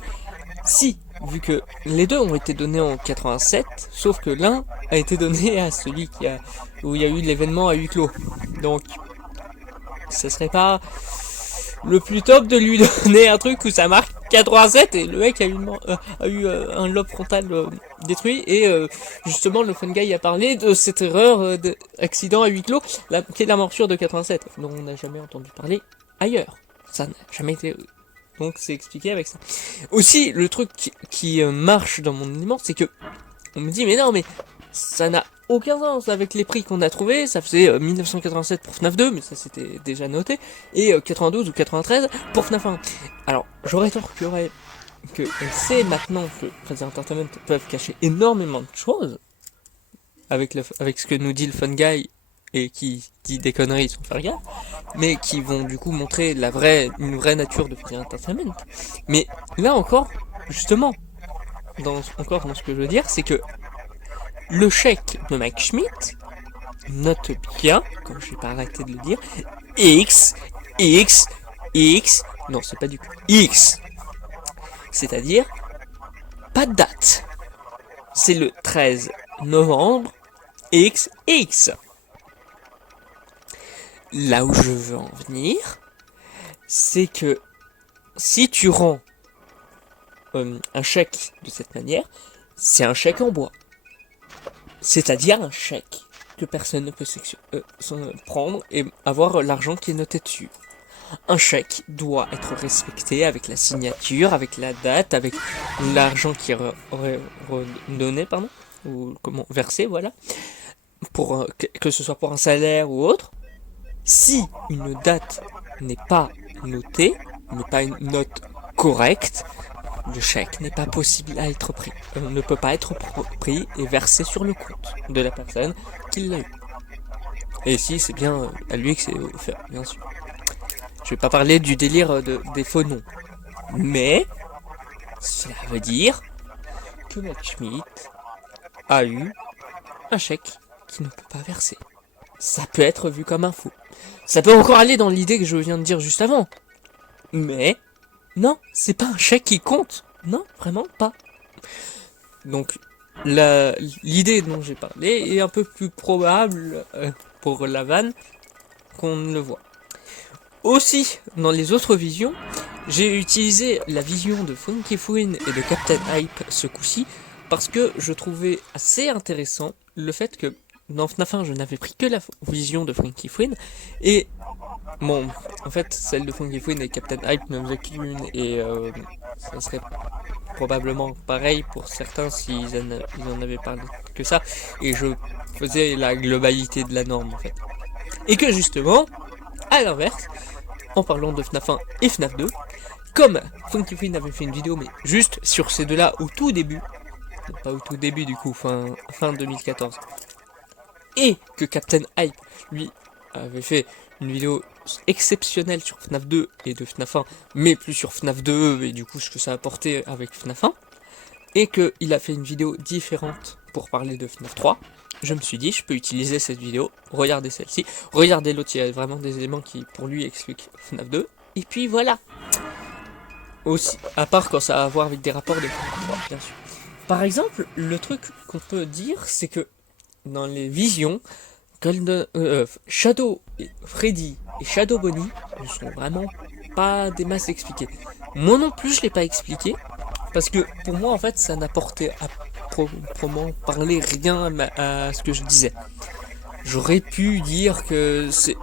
Si, vu que les deux ont été donnés en 87, sauf que l'un a été donné à celui où il y a eu l'événement à huis clos. Donc, ce serait pas le plus top de lui donner un truc où ça marque 87 et le mec a eu un lobe frontal détruit et justement le fun guy a parlé de cette erreur d'accident à huis clos qui est la morsure de 87 dont on n'a jamais entendu parler ailleurs. Ça n'a jamais été... Donc c'est expliqué avec ça. Aussi, le truc qui marche dans mon élément, c'est que on me dit mais non mais ça n'a aucun sens avec les prix qu'on a trouvé. Ça faisait 1987 pour FNAF 2, mais ça c'était déjà noté, et 92 ou 93 pour FNAF 1. Alors, je rétorquerais que on sait maintenant que Fraser Entertainment peuvent cacher énormément de choses avec ce que nous dit le Fun Guy et qui dit des conneries sans faire gaffe, mais qui vont du coup montrer une vraie nature de Fraser Entertainment. Mais là encore, justement, dans ce que je veux dire, c'est que le chèque de Mike Schmidt, note bien, comme je vais pas arrêter de le dire, X, non c'est pas du coup, X. C'est-à-dire, pas de date. C'est le 13 novembre, XX. Là où je veux en venir, c'est que si tu rends un chèque de cette manière, c'est un chèque en bois. C'est-à-dire un chèque que personne ne peut prendre et avoir l'argent qui est noté dessus. Un chèque doit être respecté avec la signature, avec la date, avec l'argent qui est redonné, ou comment versé, voilà, pour que ce soit pour un salaire ou autre. Si une date n'est pas notée, n'est pas une note correcte, le chèque n'est pas possible à être pris, ne peut pas être pris et versé sur le compte de la personne qui l'a eu. Et si c'est bien à lui que c'est offert, bien sûr. Je vais pas parler du délire des faux noms, mais cela veut dire que Matt Schmidt a eu un chèque qui ne peut pas verser. Ça peut être vu comme un faux. Ça peut encore aller dans l'idée que je viens de dire juste avant, mais non, c'est pas un chèque qui compte. Non, vraiment pas. Donc, l'idée dont j'ai parlé est un peu plus probable pour la vanne qu'on ne le voit. Aussi, dans les autres visions, j'ai utilisé la vision de Funky Fouine et de Captain Hype ce coup-ci parce que je trouvais assez intéressant le fait que dans FNAF 1, je n'avais pris que la vision de Frankie Fouine, et bon, en fait, celle de Frankie Fouine et Captain Hype ne faisait qu'une, et ça serait probablement pareil pour certains s'ils en avaient parlé que ça, et je faisais la globalité de la norme en fait. Et que justement, à l'inverse, en parlant de FNAF 1 et FNAF 2, comme Funky Fouine avait fait une vidéo, mais juste sur ces deux-là au tout début, pas au tout début du coup, fin 2014, et que Captain Hype, lui, avait fait une vidéo exceptionnelle sur FNAF 2 et de FNAF 1, mais plus sur FNAF 2 et du coup ce que ça a apporté avec FNAF 1, et qu'il a fait une vidéo différente pour parler de FNAF 3, je me suis dit, je peux utiliser cette vidéo, regarder celle-ci, regarder l'autre, il y a vraiment des éléments qui, pour lui, expliquent FNAF 2, et puis voilà. Aussi, à part quand ça a à voir avec des rapports de FNAF 3, bien sûr. Par exemple, le truc qu'on peut dire, c'est que dans les visions, Shadow, Freddy et Shadow Bonnie ne sont vraiment pas des masses expliquées. Moi non plus, je l'ai pas expliqué, parce que pour moi, en fait, ça n'apportait à proprement parler rien à ce que je disais. J'aurais pu dire que c'est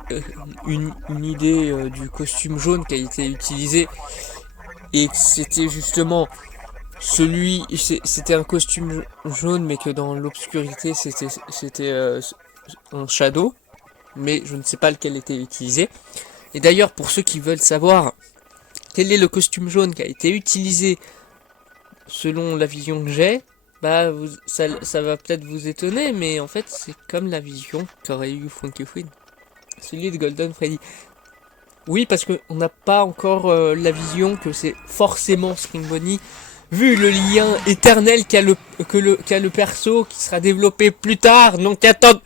une idée du costume jaune qui a été utilisé et que c'était justement c'était un costume jaune mais que dans l'obscurité c'était un shadow, mais je ne sais pas lequel était utilisé. Et d'ailleurs, pour ceux qui veulent savoir quel est le costume jaune qui a été utilisé selon la vision que j'ai, bah ça va peut-être vous étonner, mais en fait c'est comme la vision qu'aurait eu Funky Fouine, celui de Golden Freddy. Oui, parce qu'on n'a pas encore la vision que c'est forcément Spring Bonnie, vu le lien éternel qu'a le perso qui sera développé plus tard, donc attends.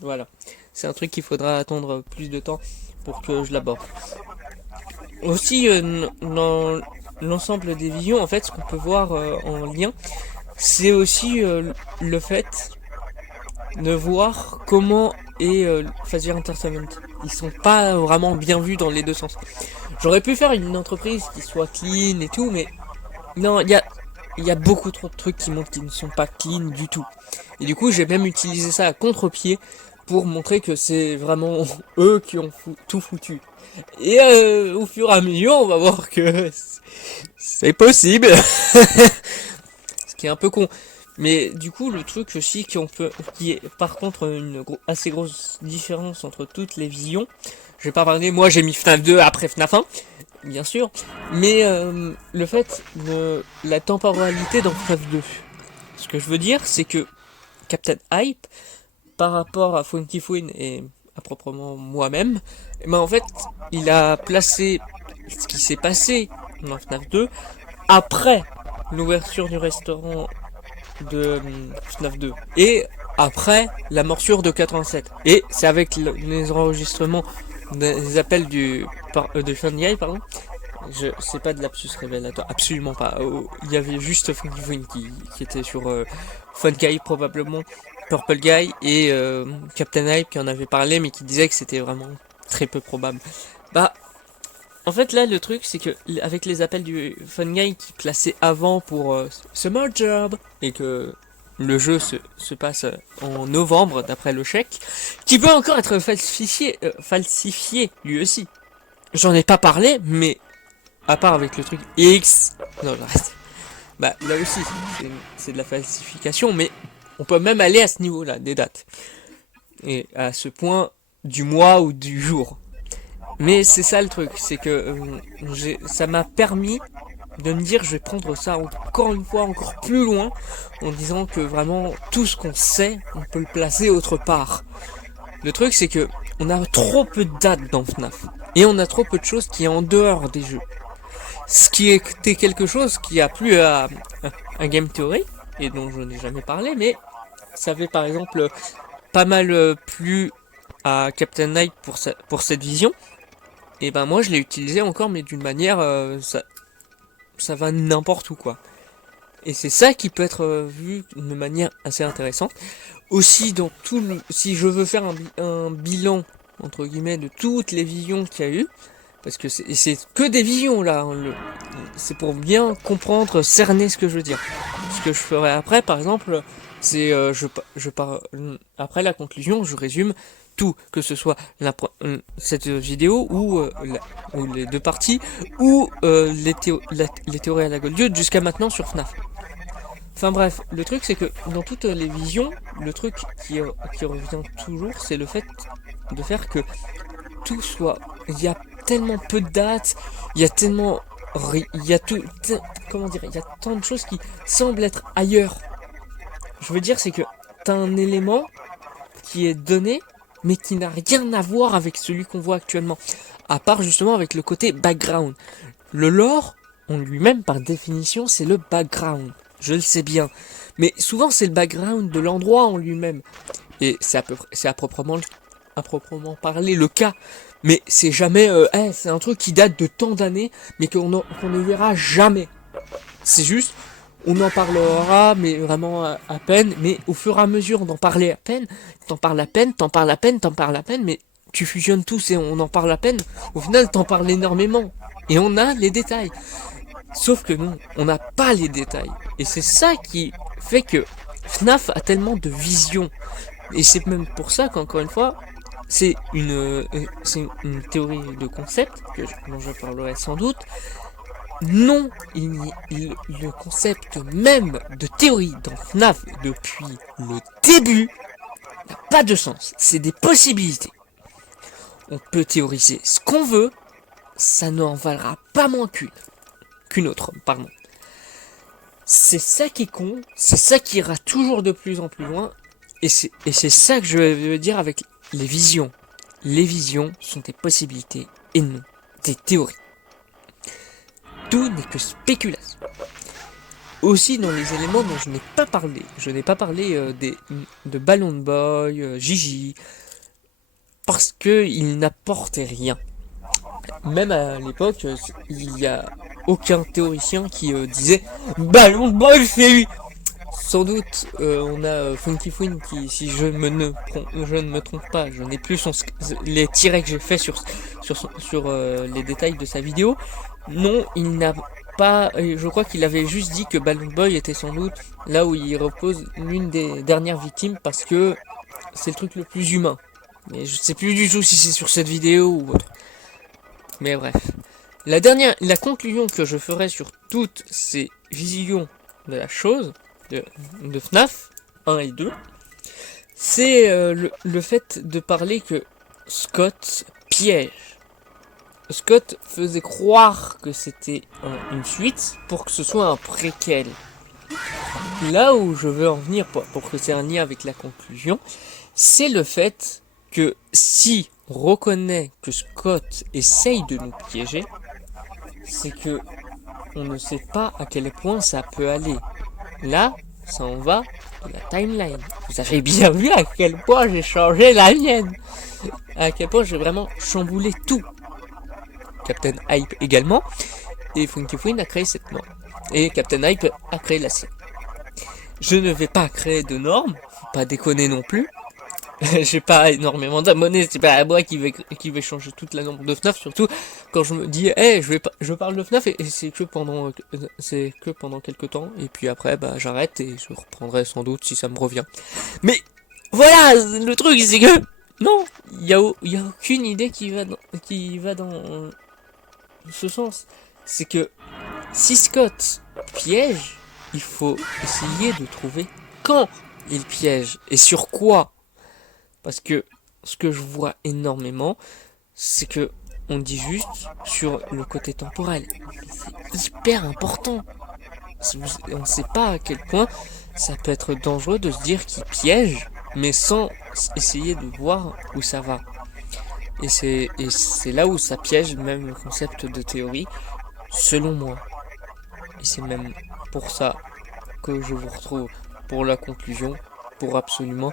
Voilà, c'est un truc qu'il faudra attendre plus de temps pour que je l'aborde. Aussi, dans l'ensemble des visions, en fait, ce qu'on peut voir en lien, c'est aussi le fait de voir comment est Phasir Entertainment. Ils sont pas vraiment bien vus dans les deux sens. J'aurais pu faire une entreprise qui soit clean et tout, mais non, il y a beaucoup trop de trucs qui montrent qu'ils ne sont pas clean du tout. Et du coup, j'ai même utilisé ça à contre-pied pour montrer que c'est vraiment eux qui ont tout foutu. Et au fur et à mesure, on va voir que c'est possible. Ce qui est un peu con. Mais du coup, le truc aussi qui est par contre une assez grosse différence entre toutes les visions. Je vais pas parler, moi j'ai mis FNAF 2 après FNAF 1, bien sûr. Mais le fait de la temporalité dans FNAF 2. Ce que je veux dire, c'est que Captain Hype, par rapport à Funky Fouine et à proprement moi-même, ben en fait, il a placé ce qui s'est passé dans FNAF 2 après l'ouverture du restaurant de FNAF 2 et après la morsure de 87. Et c'est avec les enregistrements des appels de Funny, pardon. Je sais pas de lapsus révélateur, absolument pas. Il y avait juste Funky Fouine qui était sur Funky probablement, Purple Guy et Captain Hype qui en avait parlé mais qui disait que c'était vraiment très peu probable. Bah en fait là le truc c'est que avec les appels du Fun Guy qui plaçait avant pour Summer Job et que le jeu se passe en novembre d'après le chèque, qui peut encore être falsifié lui aussi. J'en ai pas parlé mais à part avec le truc X, non j'arrête. Bah là aussi c'est de la falsification, mais on peut même aller à ce niveau-là des dates et à ce point du mois ou du jour. Mais c'est ça le truc, c'est que ça m'a permis de me dire je vais prendre ça encore une fois encore plus loin en disant que vraiment tout ce qu'on sait on peut le placer autre part. Le truc c'est que on a trop peu de dates dans FNAF et on a trop peu de choses qui est en dehors des jeux. Ce qui était quelque chose qui a plu à Game Theory et dont je n'ai jamais parlé, mais ça avait par exemple pas mal plu à Captain Knight pour cette vision. Et ben moi je l'ai utilisé encore mais d'une manière ça va n'importe où quoi. Et c'est ça qui peut être vu d'une manière assez intéressante. Aussi dans si je veux faire un bilan entre guillemets de toutes les visions qu'il y a eu, parce que c'est que des visions là, c'est pour bien comprendre, cerner ce que je veux dire. ce que je ferai après, par exemple, c'est après la conclusion, je résume tout, que ce soit cette vidéo ou les deux parties, ou les théories à la Goldioud jusqu'à maintenant sur FNAF. Enfin bref, le truc c'est que dans toutes les visions, le truc qui revient toujours, c'est le fait de faire que tout soit... Il y a tellement peu de dates, il y a tellement... Il y a tout... Comment dire? Il y a tant de choses qui semblent être ailleurs. Je veux dire, c'est que t'as un élément qui est donné, mais qui n'a rien à voir avec celui qu'on voit actuellement. À part justement avec le côté background. Le lore, en lui-même, par définition, c'est le background. Je le sais bien. Mais souvent, c'est le background de l'endroit en lui-même. Et c'est à proprement parler le cas. Mais c'est jamais... c'est un truc qui date de tant d'années, mais qu'on ne verra jamais. C'est juste... On en parlera, mais vraiment à peine. Mais au fur et à mesure d'en parler à peine, t'en parles à peine, t'en parles à peine, t'en parles à peine, mais tu fusionnes tous et on en parle à peine. Au final, t'en parles énormément. Et on a les détails. Sauf que non, on n'a pas les détails. Et c'est ça qui fait que FNAF a tellement de vision. Et c'est même pour ça qu'encore une fois, c'est une théorie de concept, dont je parlerai sans doute. Non, le concept même de théorie dans FNAF depuis le début n'a pas de sens. C'est des possibilités. On peut théoriser ce qu'on veut, ça n'en valera pas moins qu'une autre, pardon. C'est ça qui est con, c'est ça qui ira toujours de plus en plus loin, et c'est ça que je veux dire avec les visions. Les visions sont des possibilités et non des théories. Tout n'est que spéculation. Aussi dans les éléments dont je n'ai pas parlé. Je n'ai pas parlé de Balloon Boy, Gigi, parce qu'ils n'apportaient rien. Même à l'époque, il n'y a aucun théoricien qui disait Balloon Boy c'est lui. Sans doute, on a Funky Fouine qui, si je ne me trompe pas, je n'ai plus les tirets que j'ai fait sur les détails de sa vidéo. Non, il n'a pas... Je crois qu'il avait juste dit que Balloon Boy était sans doute là où il repose l'une des dernières victimes parce que c'est le truc le plus humain. Mais je sais plus du tout si c'est sur cette vidéo ou autre. Mais bref. La conclusion que je ferai sur toutes ces visions de la chose, de FNAF 1 et 2, c'est le fait de parler que Scott piège. Scott faisait croire que c'était une suite pour que ce soit un préquel. Là où je veux en venir pour que c'est un lien avec la conclusion, c'est le fait que si on reconnaît que Scott essaye de nous piéger, c'est que on ne sait pas à quel point ça peut aller. Là, ça en va de la timeline. Vous avez bien vu à quel point j'ai changé la mienne. À quel point j'ai vraiment chamboulé tout. Captain Hype également. Et Funky Fouine a créé cette norme. Et Captain Hype a créé la sienne. Je ne vais pas créer de normes. Faut pas déconner non plus. J'ai pas énormément d'abonnés, c'est pas à moi qui vais changer toute la norme de FNAF, surtout quand je me dis je parle de FNAF et c'est que pendant quelques temps et puis après bah j'arrête et je reprendrai sans doute si ça me revient. Mais voilà, le truc c'est que non, il y a aucune idée qui va dans ce sens. C'est que si Scott piège, il faut essayer de trouver quand il piège et sur quoi. Parce que ce que je vois énormément, c'est que on dit juste sur le côté temporel. C'est hyper important. On ne sait pas à quel point ça peut être dangereux de se dire qu'il piège, mais sans essayer de voir où ça va. Et c'est là où ça piège même le concept de théorie, selon moi. Et c'est même pour ça que je vous retrouve pour la conclusion, pour absolument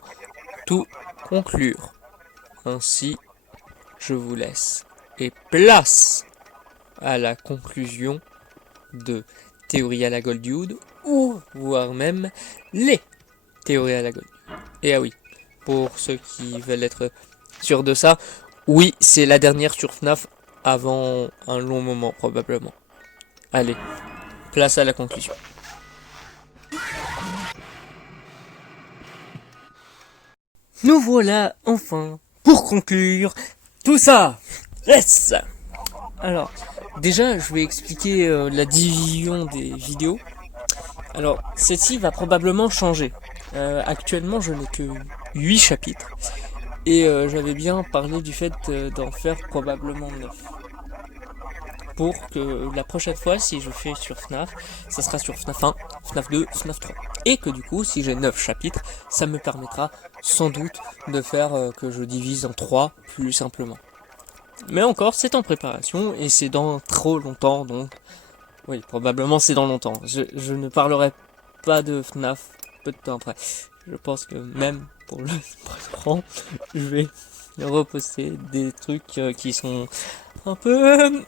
tout conclure. Ainsi, je vous laisse et place à la conclusion de Théorie à la Goldioud ou voire même les théories à la Goldioud. Et ah oui, pour ceux qui veulent être sûrs de ça, oui, c'est la dernière sur FNAF avant un long moment probablement. Allez, place à la conclusion. nous voilà enfin pour conclure tout ça. Yes. Alors, déjà, je vais expliquer la division des vidéos. Alors, celle-ci va probablement changer. Actuellement, je n'ai que 8 chapitres. Et j'avais bien parlé du fait d'en faire probablement 9. Pour que la prochaine fois, si je fais sur FNAF, ça sera sur FNAF 1, FNAF 2, FNAF 3. Et que du coup, si j'ai 9 chapitres, ça me permettra sans doute de faire que je divise en 3 plus simplement. Mais encore, c'est en préparation et c'est dans trop longtemps, donc oui, probablement c'est dans longtemps. Je ne parlerai pas de FNAF peu de temps après. Je pense que même pour le printemps, je vais reposter des trucs qui sont un peu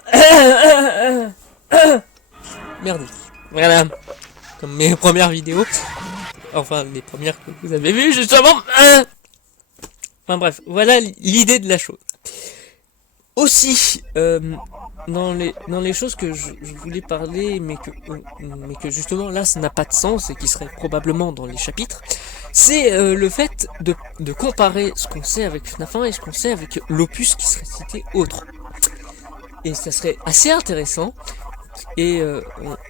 merdiques. Voilà, comme mes premières vidéos. Enfin, les premières que vous avez vues justement. Enfin bref, voilà l'idée de la chose. Aussi, dans les choses que je voulais parler, mais que justement là ça n'a pas de sens et qui serait probablement dans les chapitres, c'est le fait de comparer ce qu'on sait avec FNAF 1 et ce qu'on sait avec l'opus qui serait cité autre. Et ça serait assez intéressant. Et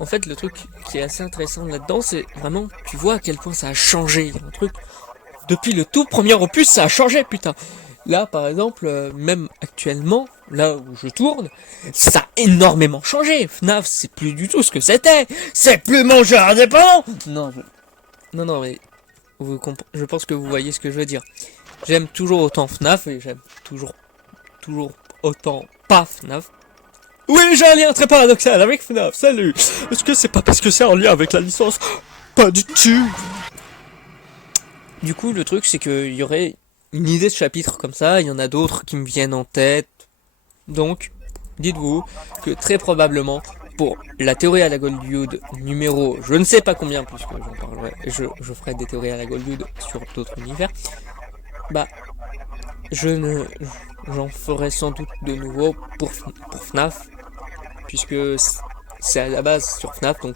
en fait, le truc qui est assez intéressant là-dedans, c'est vraiment, tu vois à quel point ça a changé. Il y a un truc, depuis le tout premier opus, ça a changé, putain. Là, par exemple, même actuellement, là où je tourne, ça a énormément changé. FNAF, c'est plus du tout ce que c'était. C'est plus mon jeu indépendant. Non, mais je pense que vous voyez ce que je veux dire. J'aime toujours autant FNAF et j'aime toujours autant pas FNAF. Oui, j'ai un lien très paradoxal avec FNAF, salut. Est-ce que c'est pas parce que c'est en lien avec la licence? Pas du tout. Du coup, le truc, c'est qu'il y aurait une idée de chapitre comme ça, il y en a d'autres qui me viennent en tête. Donc, dites-vous que très probablement, pour la théorie à la Goldwood numéro, je ne sais pas combien, puisque j'en parlerai, je ferai des théories à la Goldwood sur d'autres univers, bah, j'en ferai sans doute de nouveau pour FNAF, puisque c'est à la base sur FNAF, donc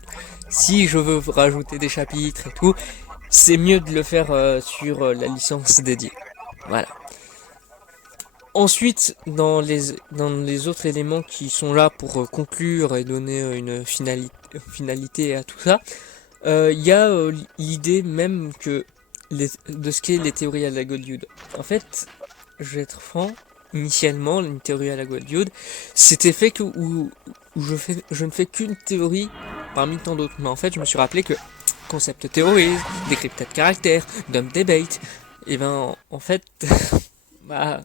si je veux rajouter des chapitres et tout, c'est mieux de le faire sur la licence dédiée. Voilà. Ensuite, dans les autres éléments qui sont là pour conclure et donner une finalité à tout ça, il y a l'idée même que de ce qu'est les théories à la Goldwood. En fait, je vais être franc, initialement, une théorie à la Goldwood, c'était fait que où je ne fais qu'une théorie parmi tant d'autres. Mais en fait, je me suis rappelé que concept théorie, décryptage de caractère, dumb debate, et ben en fait, bah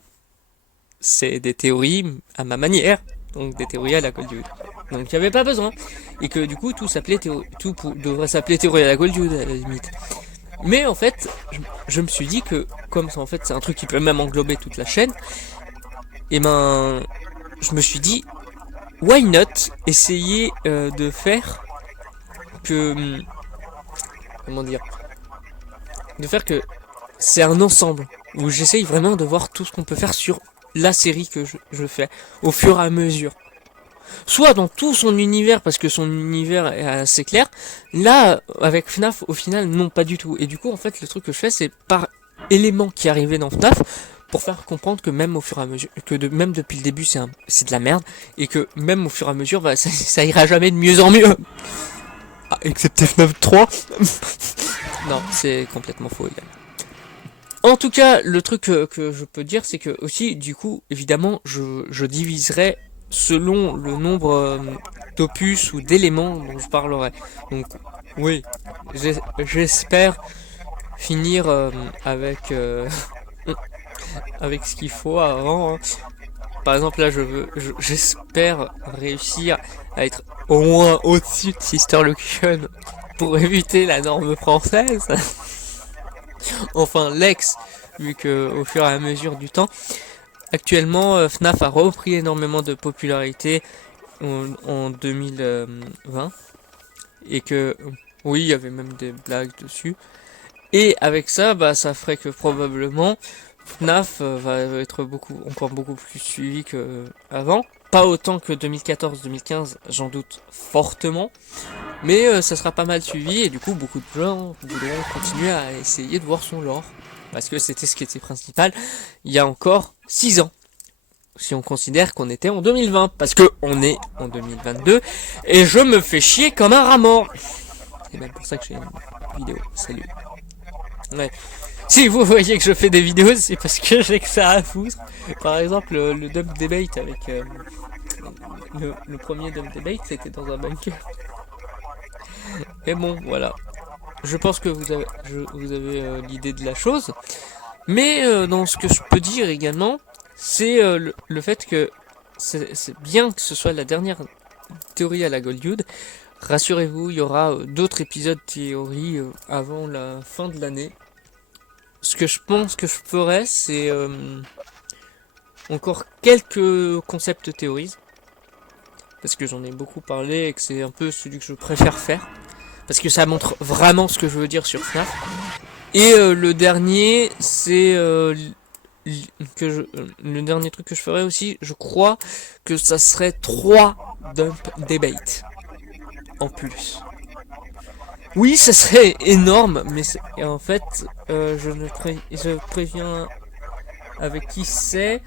c'est des théories à ma manière, donc des théories à la Goldwood. Donc il n'y avait pas besoin. Et que du coup tout devrait s'appeler théorie à la Goldwood à la limite. Mais en fait, je me suis dit que comme ça en fait c'est un truc qui peut même englober toute la chaîne, et ben je me suis dit why not essayer de faire que comment dire, de faire que c'est un ensemble où j'essaye vraiment de voir tout ce qu'on peut faire sur la série que je fais au fur et à mesure. Soit dans tout son univers, parce que son univers est assez clair. Là, avec FNAF, au final, non, pas du tout. Et du coup, en fait, le truc que je fais, c'est par éléments qui arrivaient dans FNAF, pour faire comprendre que même au fur et à mesure, même depuis le début, c'est de la merde, et que même au fur et à mesure, bah, ça ira jamais de mieux en mieux. Ah, excepté FNAF 3. Non, c'est complètement faux, également. En tout cas, le truc que je peux dire, c'est que aussi, du coup, évidemment, je diviserai selon le nombre d'opus ou d'éléments dont je parlerai. Donc, oui, j'espère finir avec avec ce qu'il faut avant. Hein. Par exemple, là, j'espère réussir à être au moins au-dessus de Sister Locution pour éviter la norme française. Enfin, l'ex, vu que au fur et à mesure du temps, actuellement, FNAF a repris énormément de popularité en 2020 et que oui, il y avait même des blagues dessus. Et avec ça, bah, ça ferait que probablement FNAF va être encore beaucoup plus suivi qu'avant. pas autant que 2014-2015, j'en doute fortement. Mais ça sera pas mal suivi et du coup beaucoup de gens voudront continuer à essayer de voir son lore. Parce que c'était ce qui était principal il y a encore 6 ans. Si on considère qu'on était en 2020. Parce que on est en 2022 et je me fais chier comme un rat mort. C'est même pour ça que j'ai une vidéo. Salut. Ouais. Si vous voyez que je fais des vidéos, c'est parce que j'ai que ça à foutre. Par exemple, le dub debate avec... le premier dub debate, c'était dans un bunker. Et bon, voilà. Je pense que vous avez l'idée de la chose. Mais dans ce que je peux dire également, c'est le fait que c'est bien que ce soit la dernière théorie à la Goldwood. Rassurez-vous, il y aura d'autres épisodes théorie avant la fin de l'année. Ce que je pense que je ferai, c'est encore quelques concepts théories. Parce que j'en ai beaucoup parlé et que c'est un peu celui que je préfère faire. Parce que ça montre vraiment ce que je veux dire sur FNAF. Et le dernier, c'est le dernier truc que je ferai aussi, je crois que ça serait 3 dump debate en plus. Oui, ça serait énorme, mais et en fait, je préviens avec qui c'est.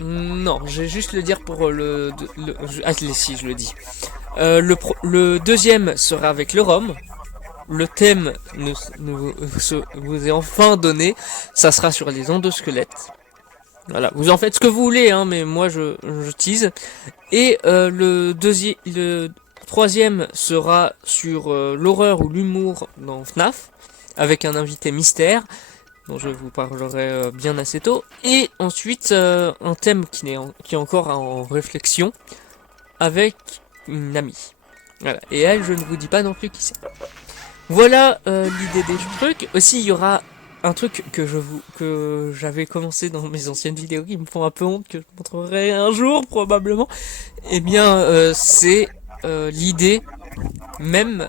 Non, je vais juste le dire pour si je le dis. Le deuxième sera avec le rhum. Le thème vous est enfin donné. Ça sera sur les endosquelettes. Voilà, vous en faites ce que vous voulez, hein, mais moi je tease. Et le troisième sera sur l'horreur ou l'humour dans FNAF, avec un invité mystère, dont je vous parlerai bien assez tôt. Et ensuite, un thème qui est encore en réflexion, avec une amie. Voilà, et elle, je ne vous dis pas non plus qui c'est. Voilà l'idée des trucs. Aussi, il y aura un truc que j'avais commencé dans mes anciennes vidéos qui me font un peu honte, que je montrerai un jour probablement. Eh bien, c'est l'idée même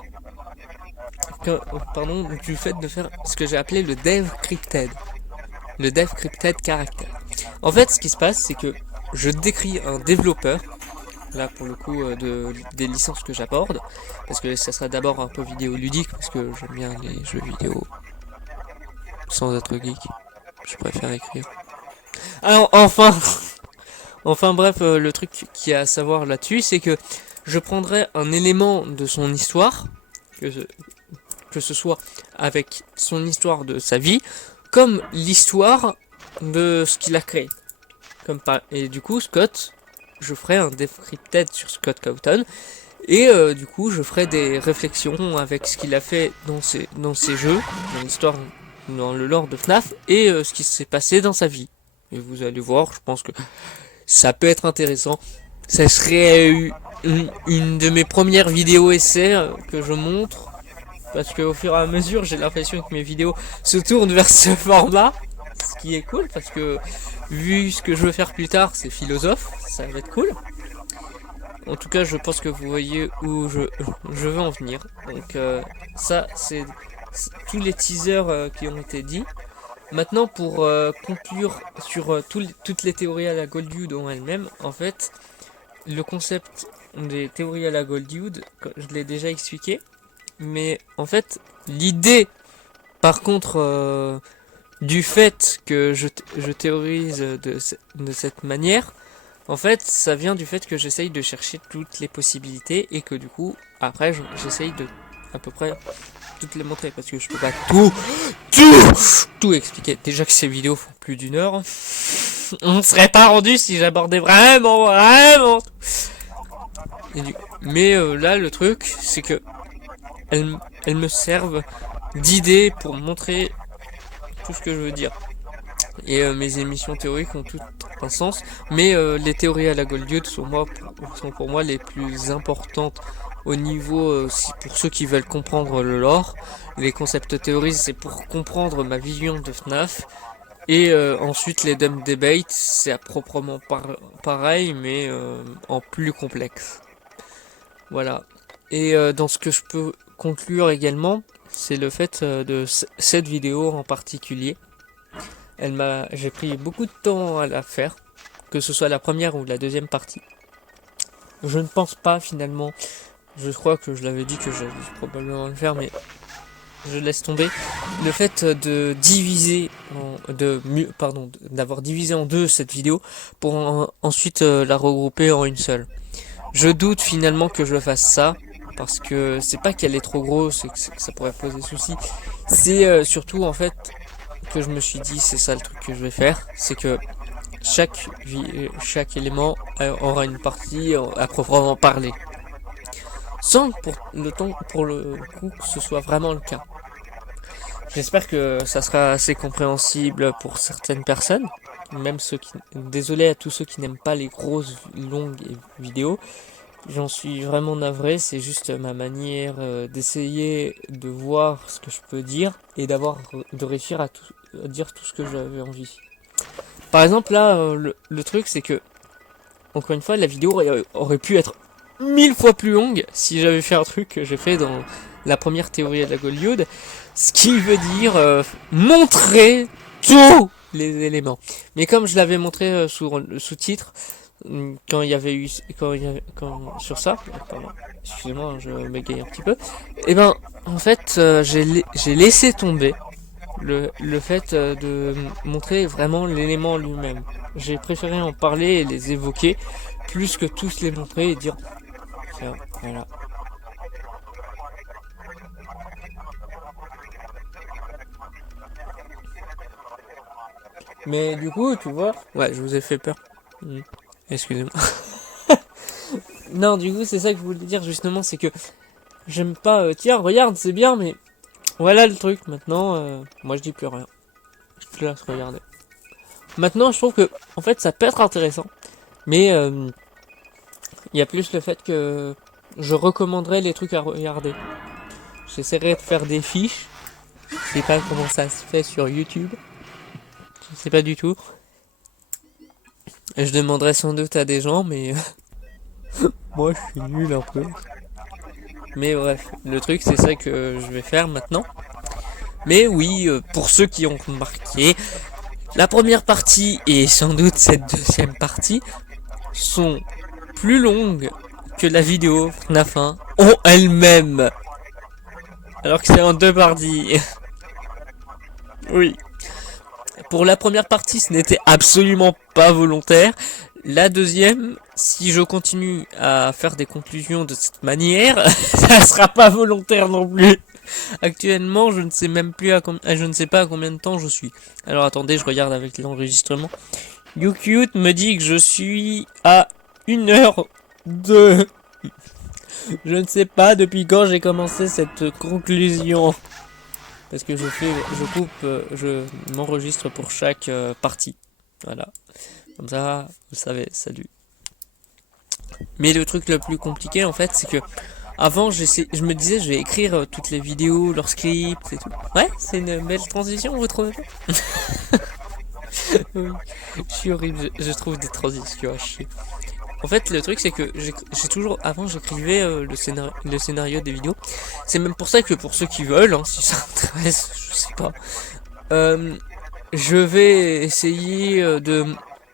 du fait de faire ce que j'ai appelé le dev crypted. Le dev crypted caractère. En fait, ce qui se passe, c'est que je décris un développeur, là pour le coup des licences que j'aborde, parce que ça sera d'abord un peu vidéo ludique, parce que j'aime bien les jeux vidéo sans être geek, je préfère écrire. Alors enfin bref, le truc qu'il y a à savoir là-dessus, c'est que je prendrai un élément de son histoire, que ce soit avec son histoire de sa vie, comme l'histoire de ce qu'il a créé. Et du coup, Scott, je ferai un decrypted sur Scott Cawthon, et du coup, je ferai des réflexions avec ce qu'il a fait dans ses jeux, dans l'histoire, dans le lore de FNAF, et ce qui s'est passé dans sa vie. Et vous allez voir, je pense que ça peut être intéressant. Ça serait une de mes premières vidéos essais que je montre, parce qu'au fur et à mesure, j'ai l'impression que mes vidéos se tournent vers ce format, ce qui est cool, parce que vu ce que je veux faire plus tard, c'est philosophe, ça va être cool. En tout cas, je pense que vous voyez où je veux en venir. Donc ça, c'est tous les teasers qui ont été dits. Maintenant, pour conclure sur toutes les théories à la Goldwood en elles-mêmes, en fait, le concept des théories à la Goldwood, je l'ai déjà expliqué. Mais en fait, l'idée, par contre, du fait que je théorise de cette manière, en fait, ça vient du fait que j'essaye de chercher toutes les possibilités et que du coup, après, j'essaye de à peu près toutes les montrer parce que je peux pas tout expliquer. Déjà que ces vidéos font plus d'1 heure, on ne serait pas rendu si j'abordais vraiment mais là, le truc, c'est que elles me servent d'idée pour montrer tout ce que je veux dire. Et mes émissions théoriques ont tout un sens, mais les théories à la Goldwood sont pour moi les plus importantes au niveau, pour ceux qui veulent comprendre le lore. Les concepts théories, c'est pour comprendre ma vision de FNAF. Et ensuite les dumb debates, c'est à proprement pareil, mais en plus complexe. Voilà. Et dans ce que je peux conclure également, c'est le fait de cette vidéo en particulier. J'ai pris beaucoup de temps à la faire, que ce soit la première ou la deuxième partie. Je ne pense pas finalement, je crois que je l'avais dit que j'allais probablement le faire, mais je laisse tomber. Le fait de diviser, d'avoir divisé en deux cette vidéo pour ensuite la regrouper en une seule. Je doute finalement que je fasse ça, parce que c'est pas qu'elle est trop grosse et que ça pourrait poser souci. C'est surtout en fait que je me suis dit, c'est ça le truc que je vais faire, c'est que chaque élément aura une partie à proprement parler. Sans pour le coup que ce soit vraiment le cas. J'espère que ça sera assez compréhensible pour certaines personnes, même désolé à tous ceux qui n'aiment pas les grosses longues vidéos. J'en suis vraiment navré, c'est juste ma manière d'essayer de voir ce que je peux dire et de réussir à dire tout ce que j'avais envie. Par exemple là, le truc c'est que, encore une fois, la vidéo aurait pu être 1000 fois plus longue si j'avais fait un truc que j'ai fait dans la première théorie de la Goliath, ce qui veut dire montrer tous les éléments. Mais comme je l'avais montré sous-titre, quand il y avait eu sur ça, pardon, excusez-moi, je m'égaye un petit peu, et ben en fait j'ai laissé tomber le fait de montrer vraiment l'élément lui-même. J'ai préféré en parler et les évoquer plus que tous les montrer et dire tiens, voilà. Mais du coup, tu vois, ouais, je vous ai fait peur. Excusez-moi. Non, du coup, c'est ça que je voulais dire justement, c'est que j'aime pas. Tiens, regarde, c'est bien, mais voilà le truc. Maintenant, moi je dis plus rien. Je te laisse regarder. Maintenant, je trouve que, en fait, ça peut être intéressant, mais il y a plus le fait que je recommanderais les trucs à regarder. J'essaierai de faire des fiches. Je sais pas comment ça se fait sur YouTube. Je sais pas du tout. Je demanderai sans doute à des gens, mais moi je suis nul un peu. Mais bref, le truc c'est ça que je vais faire maintenant. Mais oui, pour ceux qui ont remarqué, la première partie et sans doute cette deuxième partie sont plus longues que la vidéo FNAF 1 en elle-même. Alors que c'est en deux parties. Oui. Pour la première partie, ce n'était absolument pas volontaire. La deuxième, si je continue à faire des conclusions de cette manière, ça sera pas volontaire non plus. Actuellement, je ne sais même plus je ne sais pas à combien de temps je suis. Alors attendez, je regarde avec l'enregistrement. YouCute me dit que je suis à 1h02. Je ne sais pas depuis quand j'ai commencé cette conclusion. Parce que je m'enregistre pour chaque partie. Voilà. Comme ça, vous savez, salut. Mais le truc le plus compliqué, en fait, c'est que avant, je me disais, je vais écrire toutes les vidéos, leurs scripts et tout. Ouais, c'est une belle transition, vous trouvez pas? Oui, je suis horrible, je trouve des transitions à chier. En fait, le truc, c'est que avant, j'écrivais le scénario des vidéos. C'est même pour ça que pour ceux qui veulent, hein, si ça intéresse, je sais pas, je vais essayer de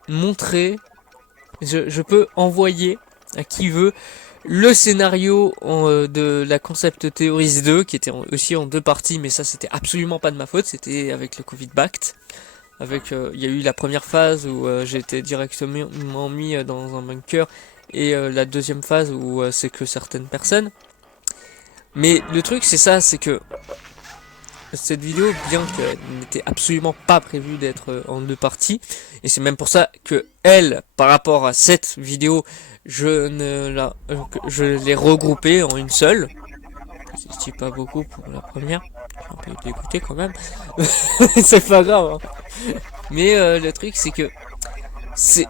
montrer, je peux envoyer à qui veut le scénario de la Concept Theories 2, qui était aussi en deux parties, mais ça c'était absolument pas de ma faute, c'était avec le Covid Bact. Il y a eu la première phase où j'ai été directement mis dans un bunker, et la deuxième phase où c'est que certaines personnes. Mais le truc c'est ça, c'est que cette vidéo, bien qu'elle n'était absolument pas prévue d'être en deux parties, et c'est même pour ça que par rapport à cette vidéo, je l'ai regroupée en une seule. C'est pas beaucoup pour la première. Je suis un peu dégoûté quand même. C'est pas grave. Hein. Mais le truc c'est que c'est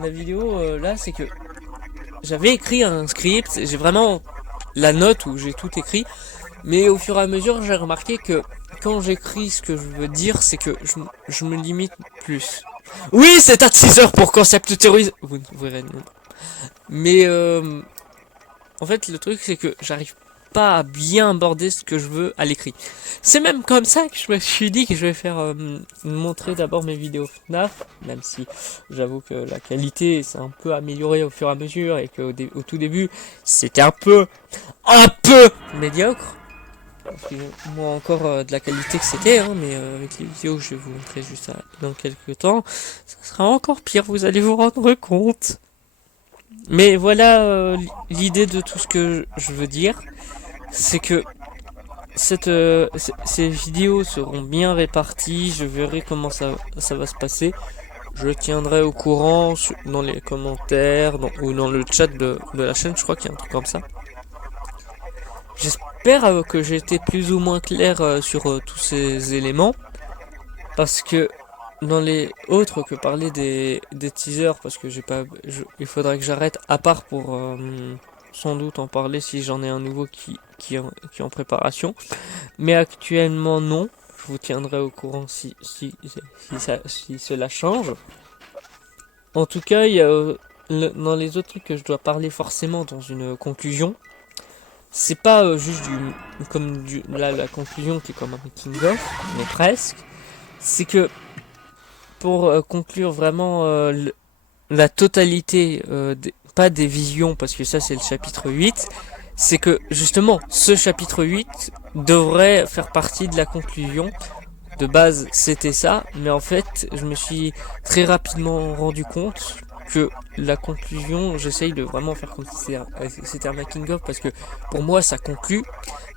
la vidéo là, c'est que j'avais écrit un script, j'ai vraiment la note où j'ai tout écrit. Mais au fur et à mesure, j'ai remarqué que quand j'écris ce que je veux dire, c'est que je me limite plus. Oui, c'est à 6 heures pour Concept Theories. Vous ne verrez non. Mais en fait, le truc, c'est que j'arrive pas à bien aborder ce que je veux à l'écrit. C'est même comme ça que je me suis dit que je vais faire montrer d'abord mes vidéos FNAF, même si j'avoue que la qualité s'est un peu améliorée au fur et à mesure et qu'au au tout début c'était un peu médiocre. Moi encore de la qualité que c'était, hein, mais avec les vidéos que je vais vous montrer juste dans quelques temps, ça sera encore pire, vous allez vous rendre compte. Mais voilà l'idée de tout ce que je veux dire, c'est que ces vidéos seront bien réparties, je verrai comment ça va se passer. Je tiendrai au courant dans les commentaires ou dans le chat de la chaîne, je crois qu'il y a un truc comme ça. J'espère que j'ai été plus ou moins clair sur tous ces éléments, parce que dans les autres que parler des teasers, parce que il faudrait que j'arrête, à part pour sans doute en parler si j'en ai un nouveau qui est en préparation, mais actuellement non. Je vous tiendrai au courant si cela change. En tout cas, il y a dans les autres trucs que je dois parler forcément dans une conclusion. C'est pas juste la conclusion qui est comme un making of, mais presque. C'est que pour conclure vraiment la totalité, pas des visions, parce que ça c'est le chapitre 8, c'est que justement ce chapitre 8 devrait faire partie de la conclusion. De base c'était ça, mais en fait je me suis très rapidement rendu compte que la conclusion, j'essaye de vraiment faire comme si c'était un making of, parce que pour moi ça conclut,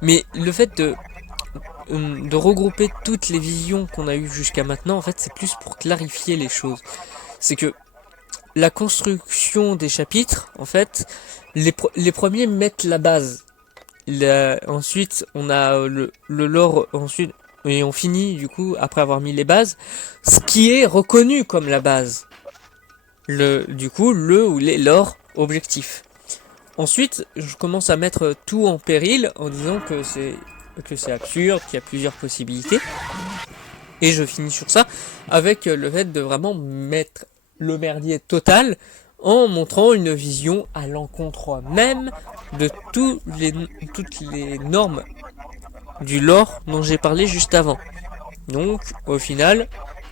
mais le fait de regrouper toutes les visions qu'on a eues jusqu'à maintenant, en fait c'est plus pour clarifier les choses. C'est que la construction des chapitres, en fait, les premiers mettent la base. Ensuite on a le lore, ensuite, et on finit du coup après avoir mis les bases, ce qui est reconnu comme la base. Du coup, le ou les lore objectifs. Ensuite, je commence à mettre tout en péril en disant que c'est absurde, qu'il y a plusieurs possibilités. Et je finis sur ça avec le fait de vraiment mettre le merdier total en montrant une vision à l'encontre même de toutes les normes du lore dont j'ai parlé juste avant. Donc, au final,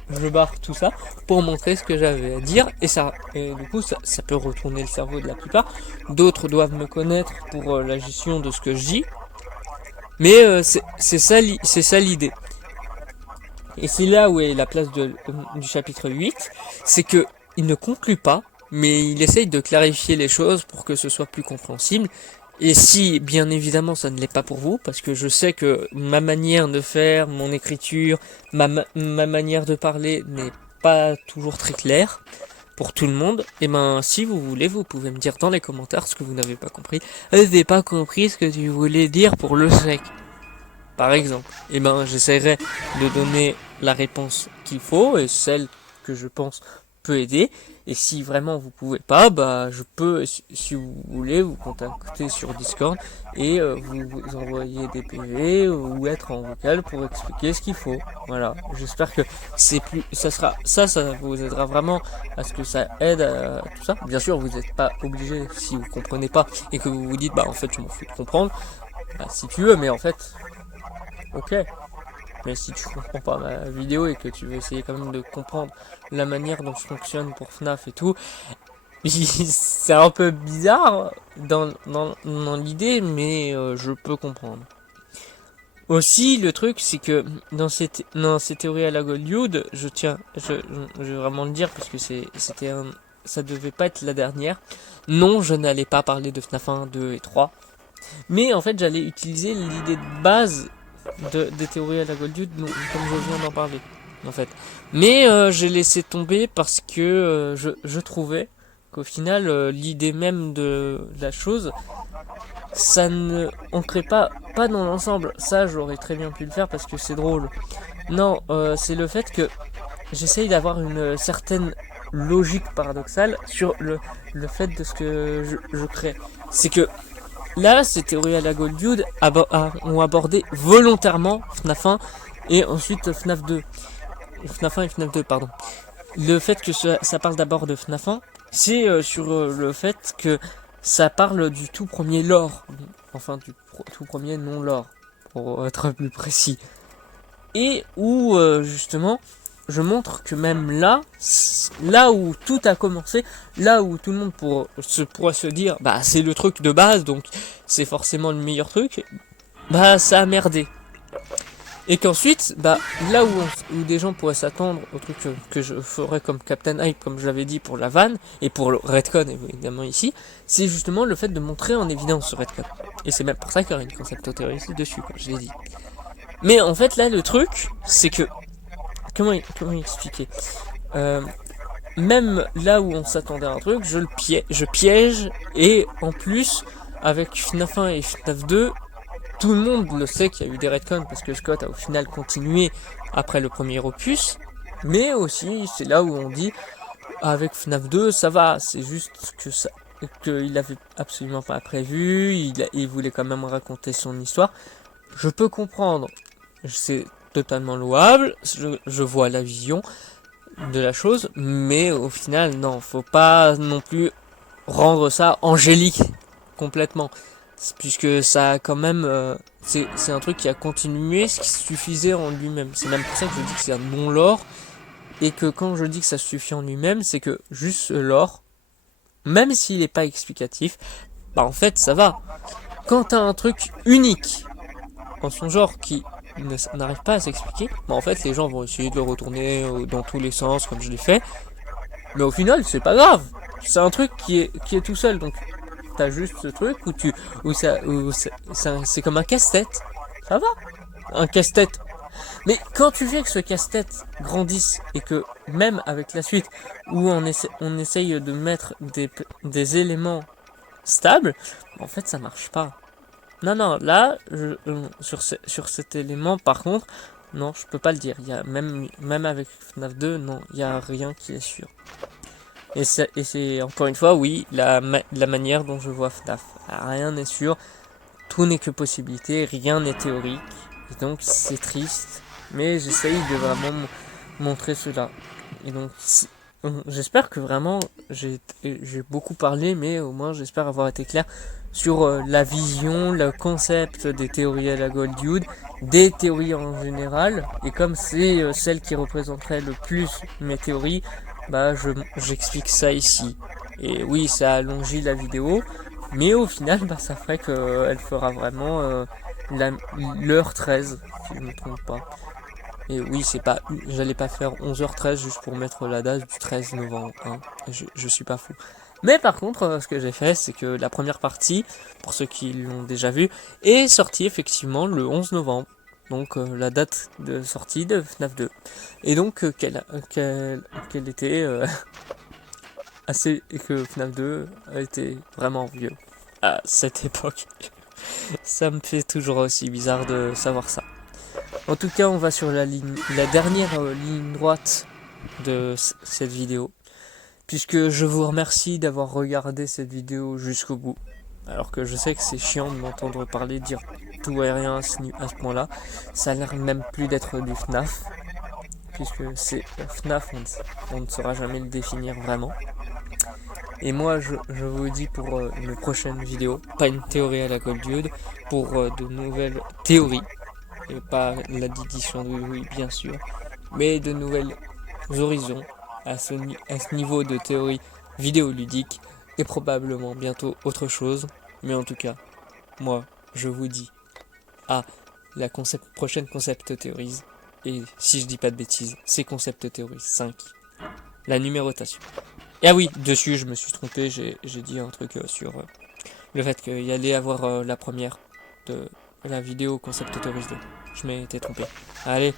je barre tout ça pour montrer ce que j'avais à dire, et du coup ça peut retourner le cerveau de la plupart. D'autres doivent me connaître pour la gestion de ce que je dis, mais c'est ça l'idée. Et c'est là où est la place du chapitre 8, c'est que il ne conclut pas, mais il essaye de clarifier les choses pour que ce soit plus compréhensible. Et si, bien évidemment, ça ne l'est pas pour vous, parce que je sais que ma manière de faire, mon écriture, ma manière de parler n'est pas toujours très claire pour tout le monde, et ben, si vous voulez, vous pouvez me dire dans les commentaires ce que vous n'avez pas compris. Je n'ai pas compris ce que tu voulais dire pour le sec, par exemple. Et ben, j'essaierai de donner la réponse qu'il faut, et celle que je pense peut aider. Et si vraiment vous pouvez pas, bah je peux, si vous voulez, vous contacter sur Discord et vous envoyer des PV ou être en vocal pour expliquer ce qu'il faut. Voilà, j'espère que ça vous aidera vraiment à ce que ça aide à tout ça. Bien sûr, vous n'êtes pas obligé, si vous comprenez pas et que vous vous dites bah en fait je m'en fous de comprendre, bah, si tu veux, mais en fait, ok. Mais si tu comprends pas ma vidéo et que tu veux essayer quand même de comprendre la manière dont je fonctionne pour FNAF et tout, c'est un peu bizarre dans l'idée, mais je peux comprendre. Aussi, le truc, c'est que dans ces théories à la Goldwood, je vais vraiment le dire parce que ça devait pas être la dernière. Non, je n'allais pas parler de FNAF 1, 2 et 3. Mais en fait, j'allais utiliser l'idée de base des théories à la Goldwood, comme je viens d'en parler, en fait. Mais j'ai laissé tomber parce que je trouvais qu'au final, l'idée même de la chose, ça ne ancrait pas dans l'ensemble. Ça, j'aurais très bien pu le faire parce que c'est drôle. Non, c'est le fait que j'essaye d'avoir une certaine logique paradoxale sur le fait de ce que je crée. C'est que là, ces théories à la Goldwood ont abordé volontairement FNAF 1 et ensuite FNAF 2. FNAF 1 et FNAF 2, pardon. Le fait que ça parle d'abord de FNAF 1, c'est sur le fait que ça parle du tout premier lore, enfin du tout premier non-lore, pour être plus précis. Et où justement je montre que même là où tout a commencé, là où tout le monde pourrait se dire bah c'est le truc de base donc c'est forcément le meilleur truc, bah ça a merdé. Et qu'ensuite, bah là où des gens pourraient s'attendre au truc que je ferais comme Captain Hype, comme je l'avais dit pour la vanne, et pour le Redcon évidemment ici, c'est justement le fait de montrer en évidence ce Redcon. Et c'est même pour ça qu'il y aurait une concept théorie dessus, comme je l'ai dit. Mais en fait là le truc, c'est que comment expliquer même là où on s'attendait à un truc, je piège, et en plus, avec FNAF 1 et FNAF 2, tout le monde le sait qu'il y a eu des retcons, parce que Scott a au final continué après le premier opus, mais aussi, c'est là où on dit, avec FNAF 2, ça va, c'est juste qu'il avait absolument pas prévu, il voulait quand même raconter son histoire. Je peux comprendre, c'est totalement louable, je vois la vision de la chose, mais au final non, faut pas non plus rendre ça angélique complètement, puisque ça a quand même c'est un truc qui a continué ce qui suffisait en lui-même. C'est même pour ça que je dis que c'est un non-lore, et que quand je dis que ça suffit en lui-même, c'est que juste ce lore, même s'il n'est pas explicatif, bah en fait ça va. Quand t'as un truc unique en son genre qui n'arrive pas à s'expliquer, bah en fait les gens vont essayer de le retourner dans tous les sens comme je l'ai fait, mais au final c'est pas grave, c'est un truc qui est tout seul, donc t'as juste ce truc où c'est comme un casse-tête, ça va, un casse-tête. Mais quand tu veux que ce casse-tête grandisse, et que même avec la suite où on essaye de mettre des éléments stables, en fait ça marche pas. Non, là, sur cet élément, par contre, non, je peux pas le dire. Il y a même avec FNAF 2, non, il y a rien qui est sûr. Et c'est encore une fois, oui, la manière dont je vois FNAF. Rien n'est sûr, tout n'est que possibilité, rien n'est théorique. Et donc, c'est triste, mais j'essaye de vraiment montrer cela. Et donc, j'espère que vraiment, j'ai beaucoup parlé, mais au moins, j'espère avoir été clair sur la vision, le concept des théories à la Goldioud, des théories en général, et comme c'est celle qui représenterait le plus mes théories, bah j'explique ça ici. Et oui, ça allongit la vidéo, mais au final, bah ça ferait qu'elle fera vraiment l'heure 13, si je ne me trompe pas. Et oui, j'allais pas faire 11h13 juste pour mettre la date du 13 novembre, hein. Je suis pas fou. Mais par contre, ce que j'ai fait, c'est que la première partie, pour ceux qui l'ont déjà vu, est sortie effectivement le 11 novembre. Donc la date de sortie de FNAF 2. Et donc qu'elle était assez... et que FNAF 2 a été vraiment vieux à cette époque. Ça me fait toujours aussi bizarre de savoir ça. En tout cas, on va sur la dernière ligne droite de cette vidéo, puisque je vous remercie d'avoir regardé cette vidéo jusqu'au bout. Alors que je sais que c'est chiant de m'entendre parler, dire tout et rien à ce point-là. Ça a l'air même plus d'être du FNAF, puisque c'est FNAF, on ne saura jamais le définir vraiment. Et moi, je vous dis pour une prochaine vidéo, pas une théorie à la Goldioud, pour de nouvelles théories. Et pas la dédition de oui, bien sûr, mais de nouvelles horizons à ce niveau de théorie vidéoludique, et probablement bientôt autre chose. Mais en tout cas, moi, je vous dis à la prochaine Concept Theories, et si je dis pas de bêtises, c'est Concept Theories 5, la numérotation. Et ah oui, dessus, je me suis trompé, j'ai dit un truc sur le fait qu'il y allait avoir la première de la vidéo Concept Theories 2. Je m'étais trompé. Allez,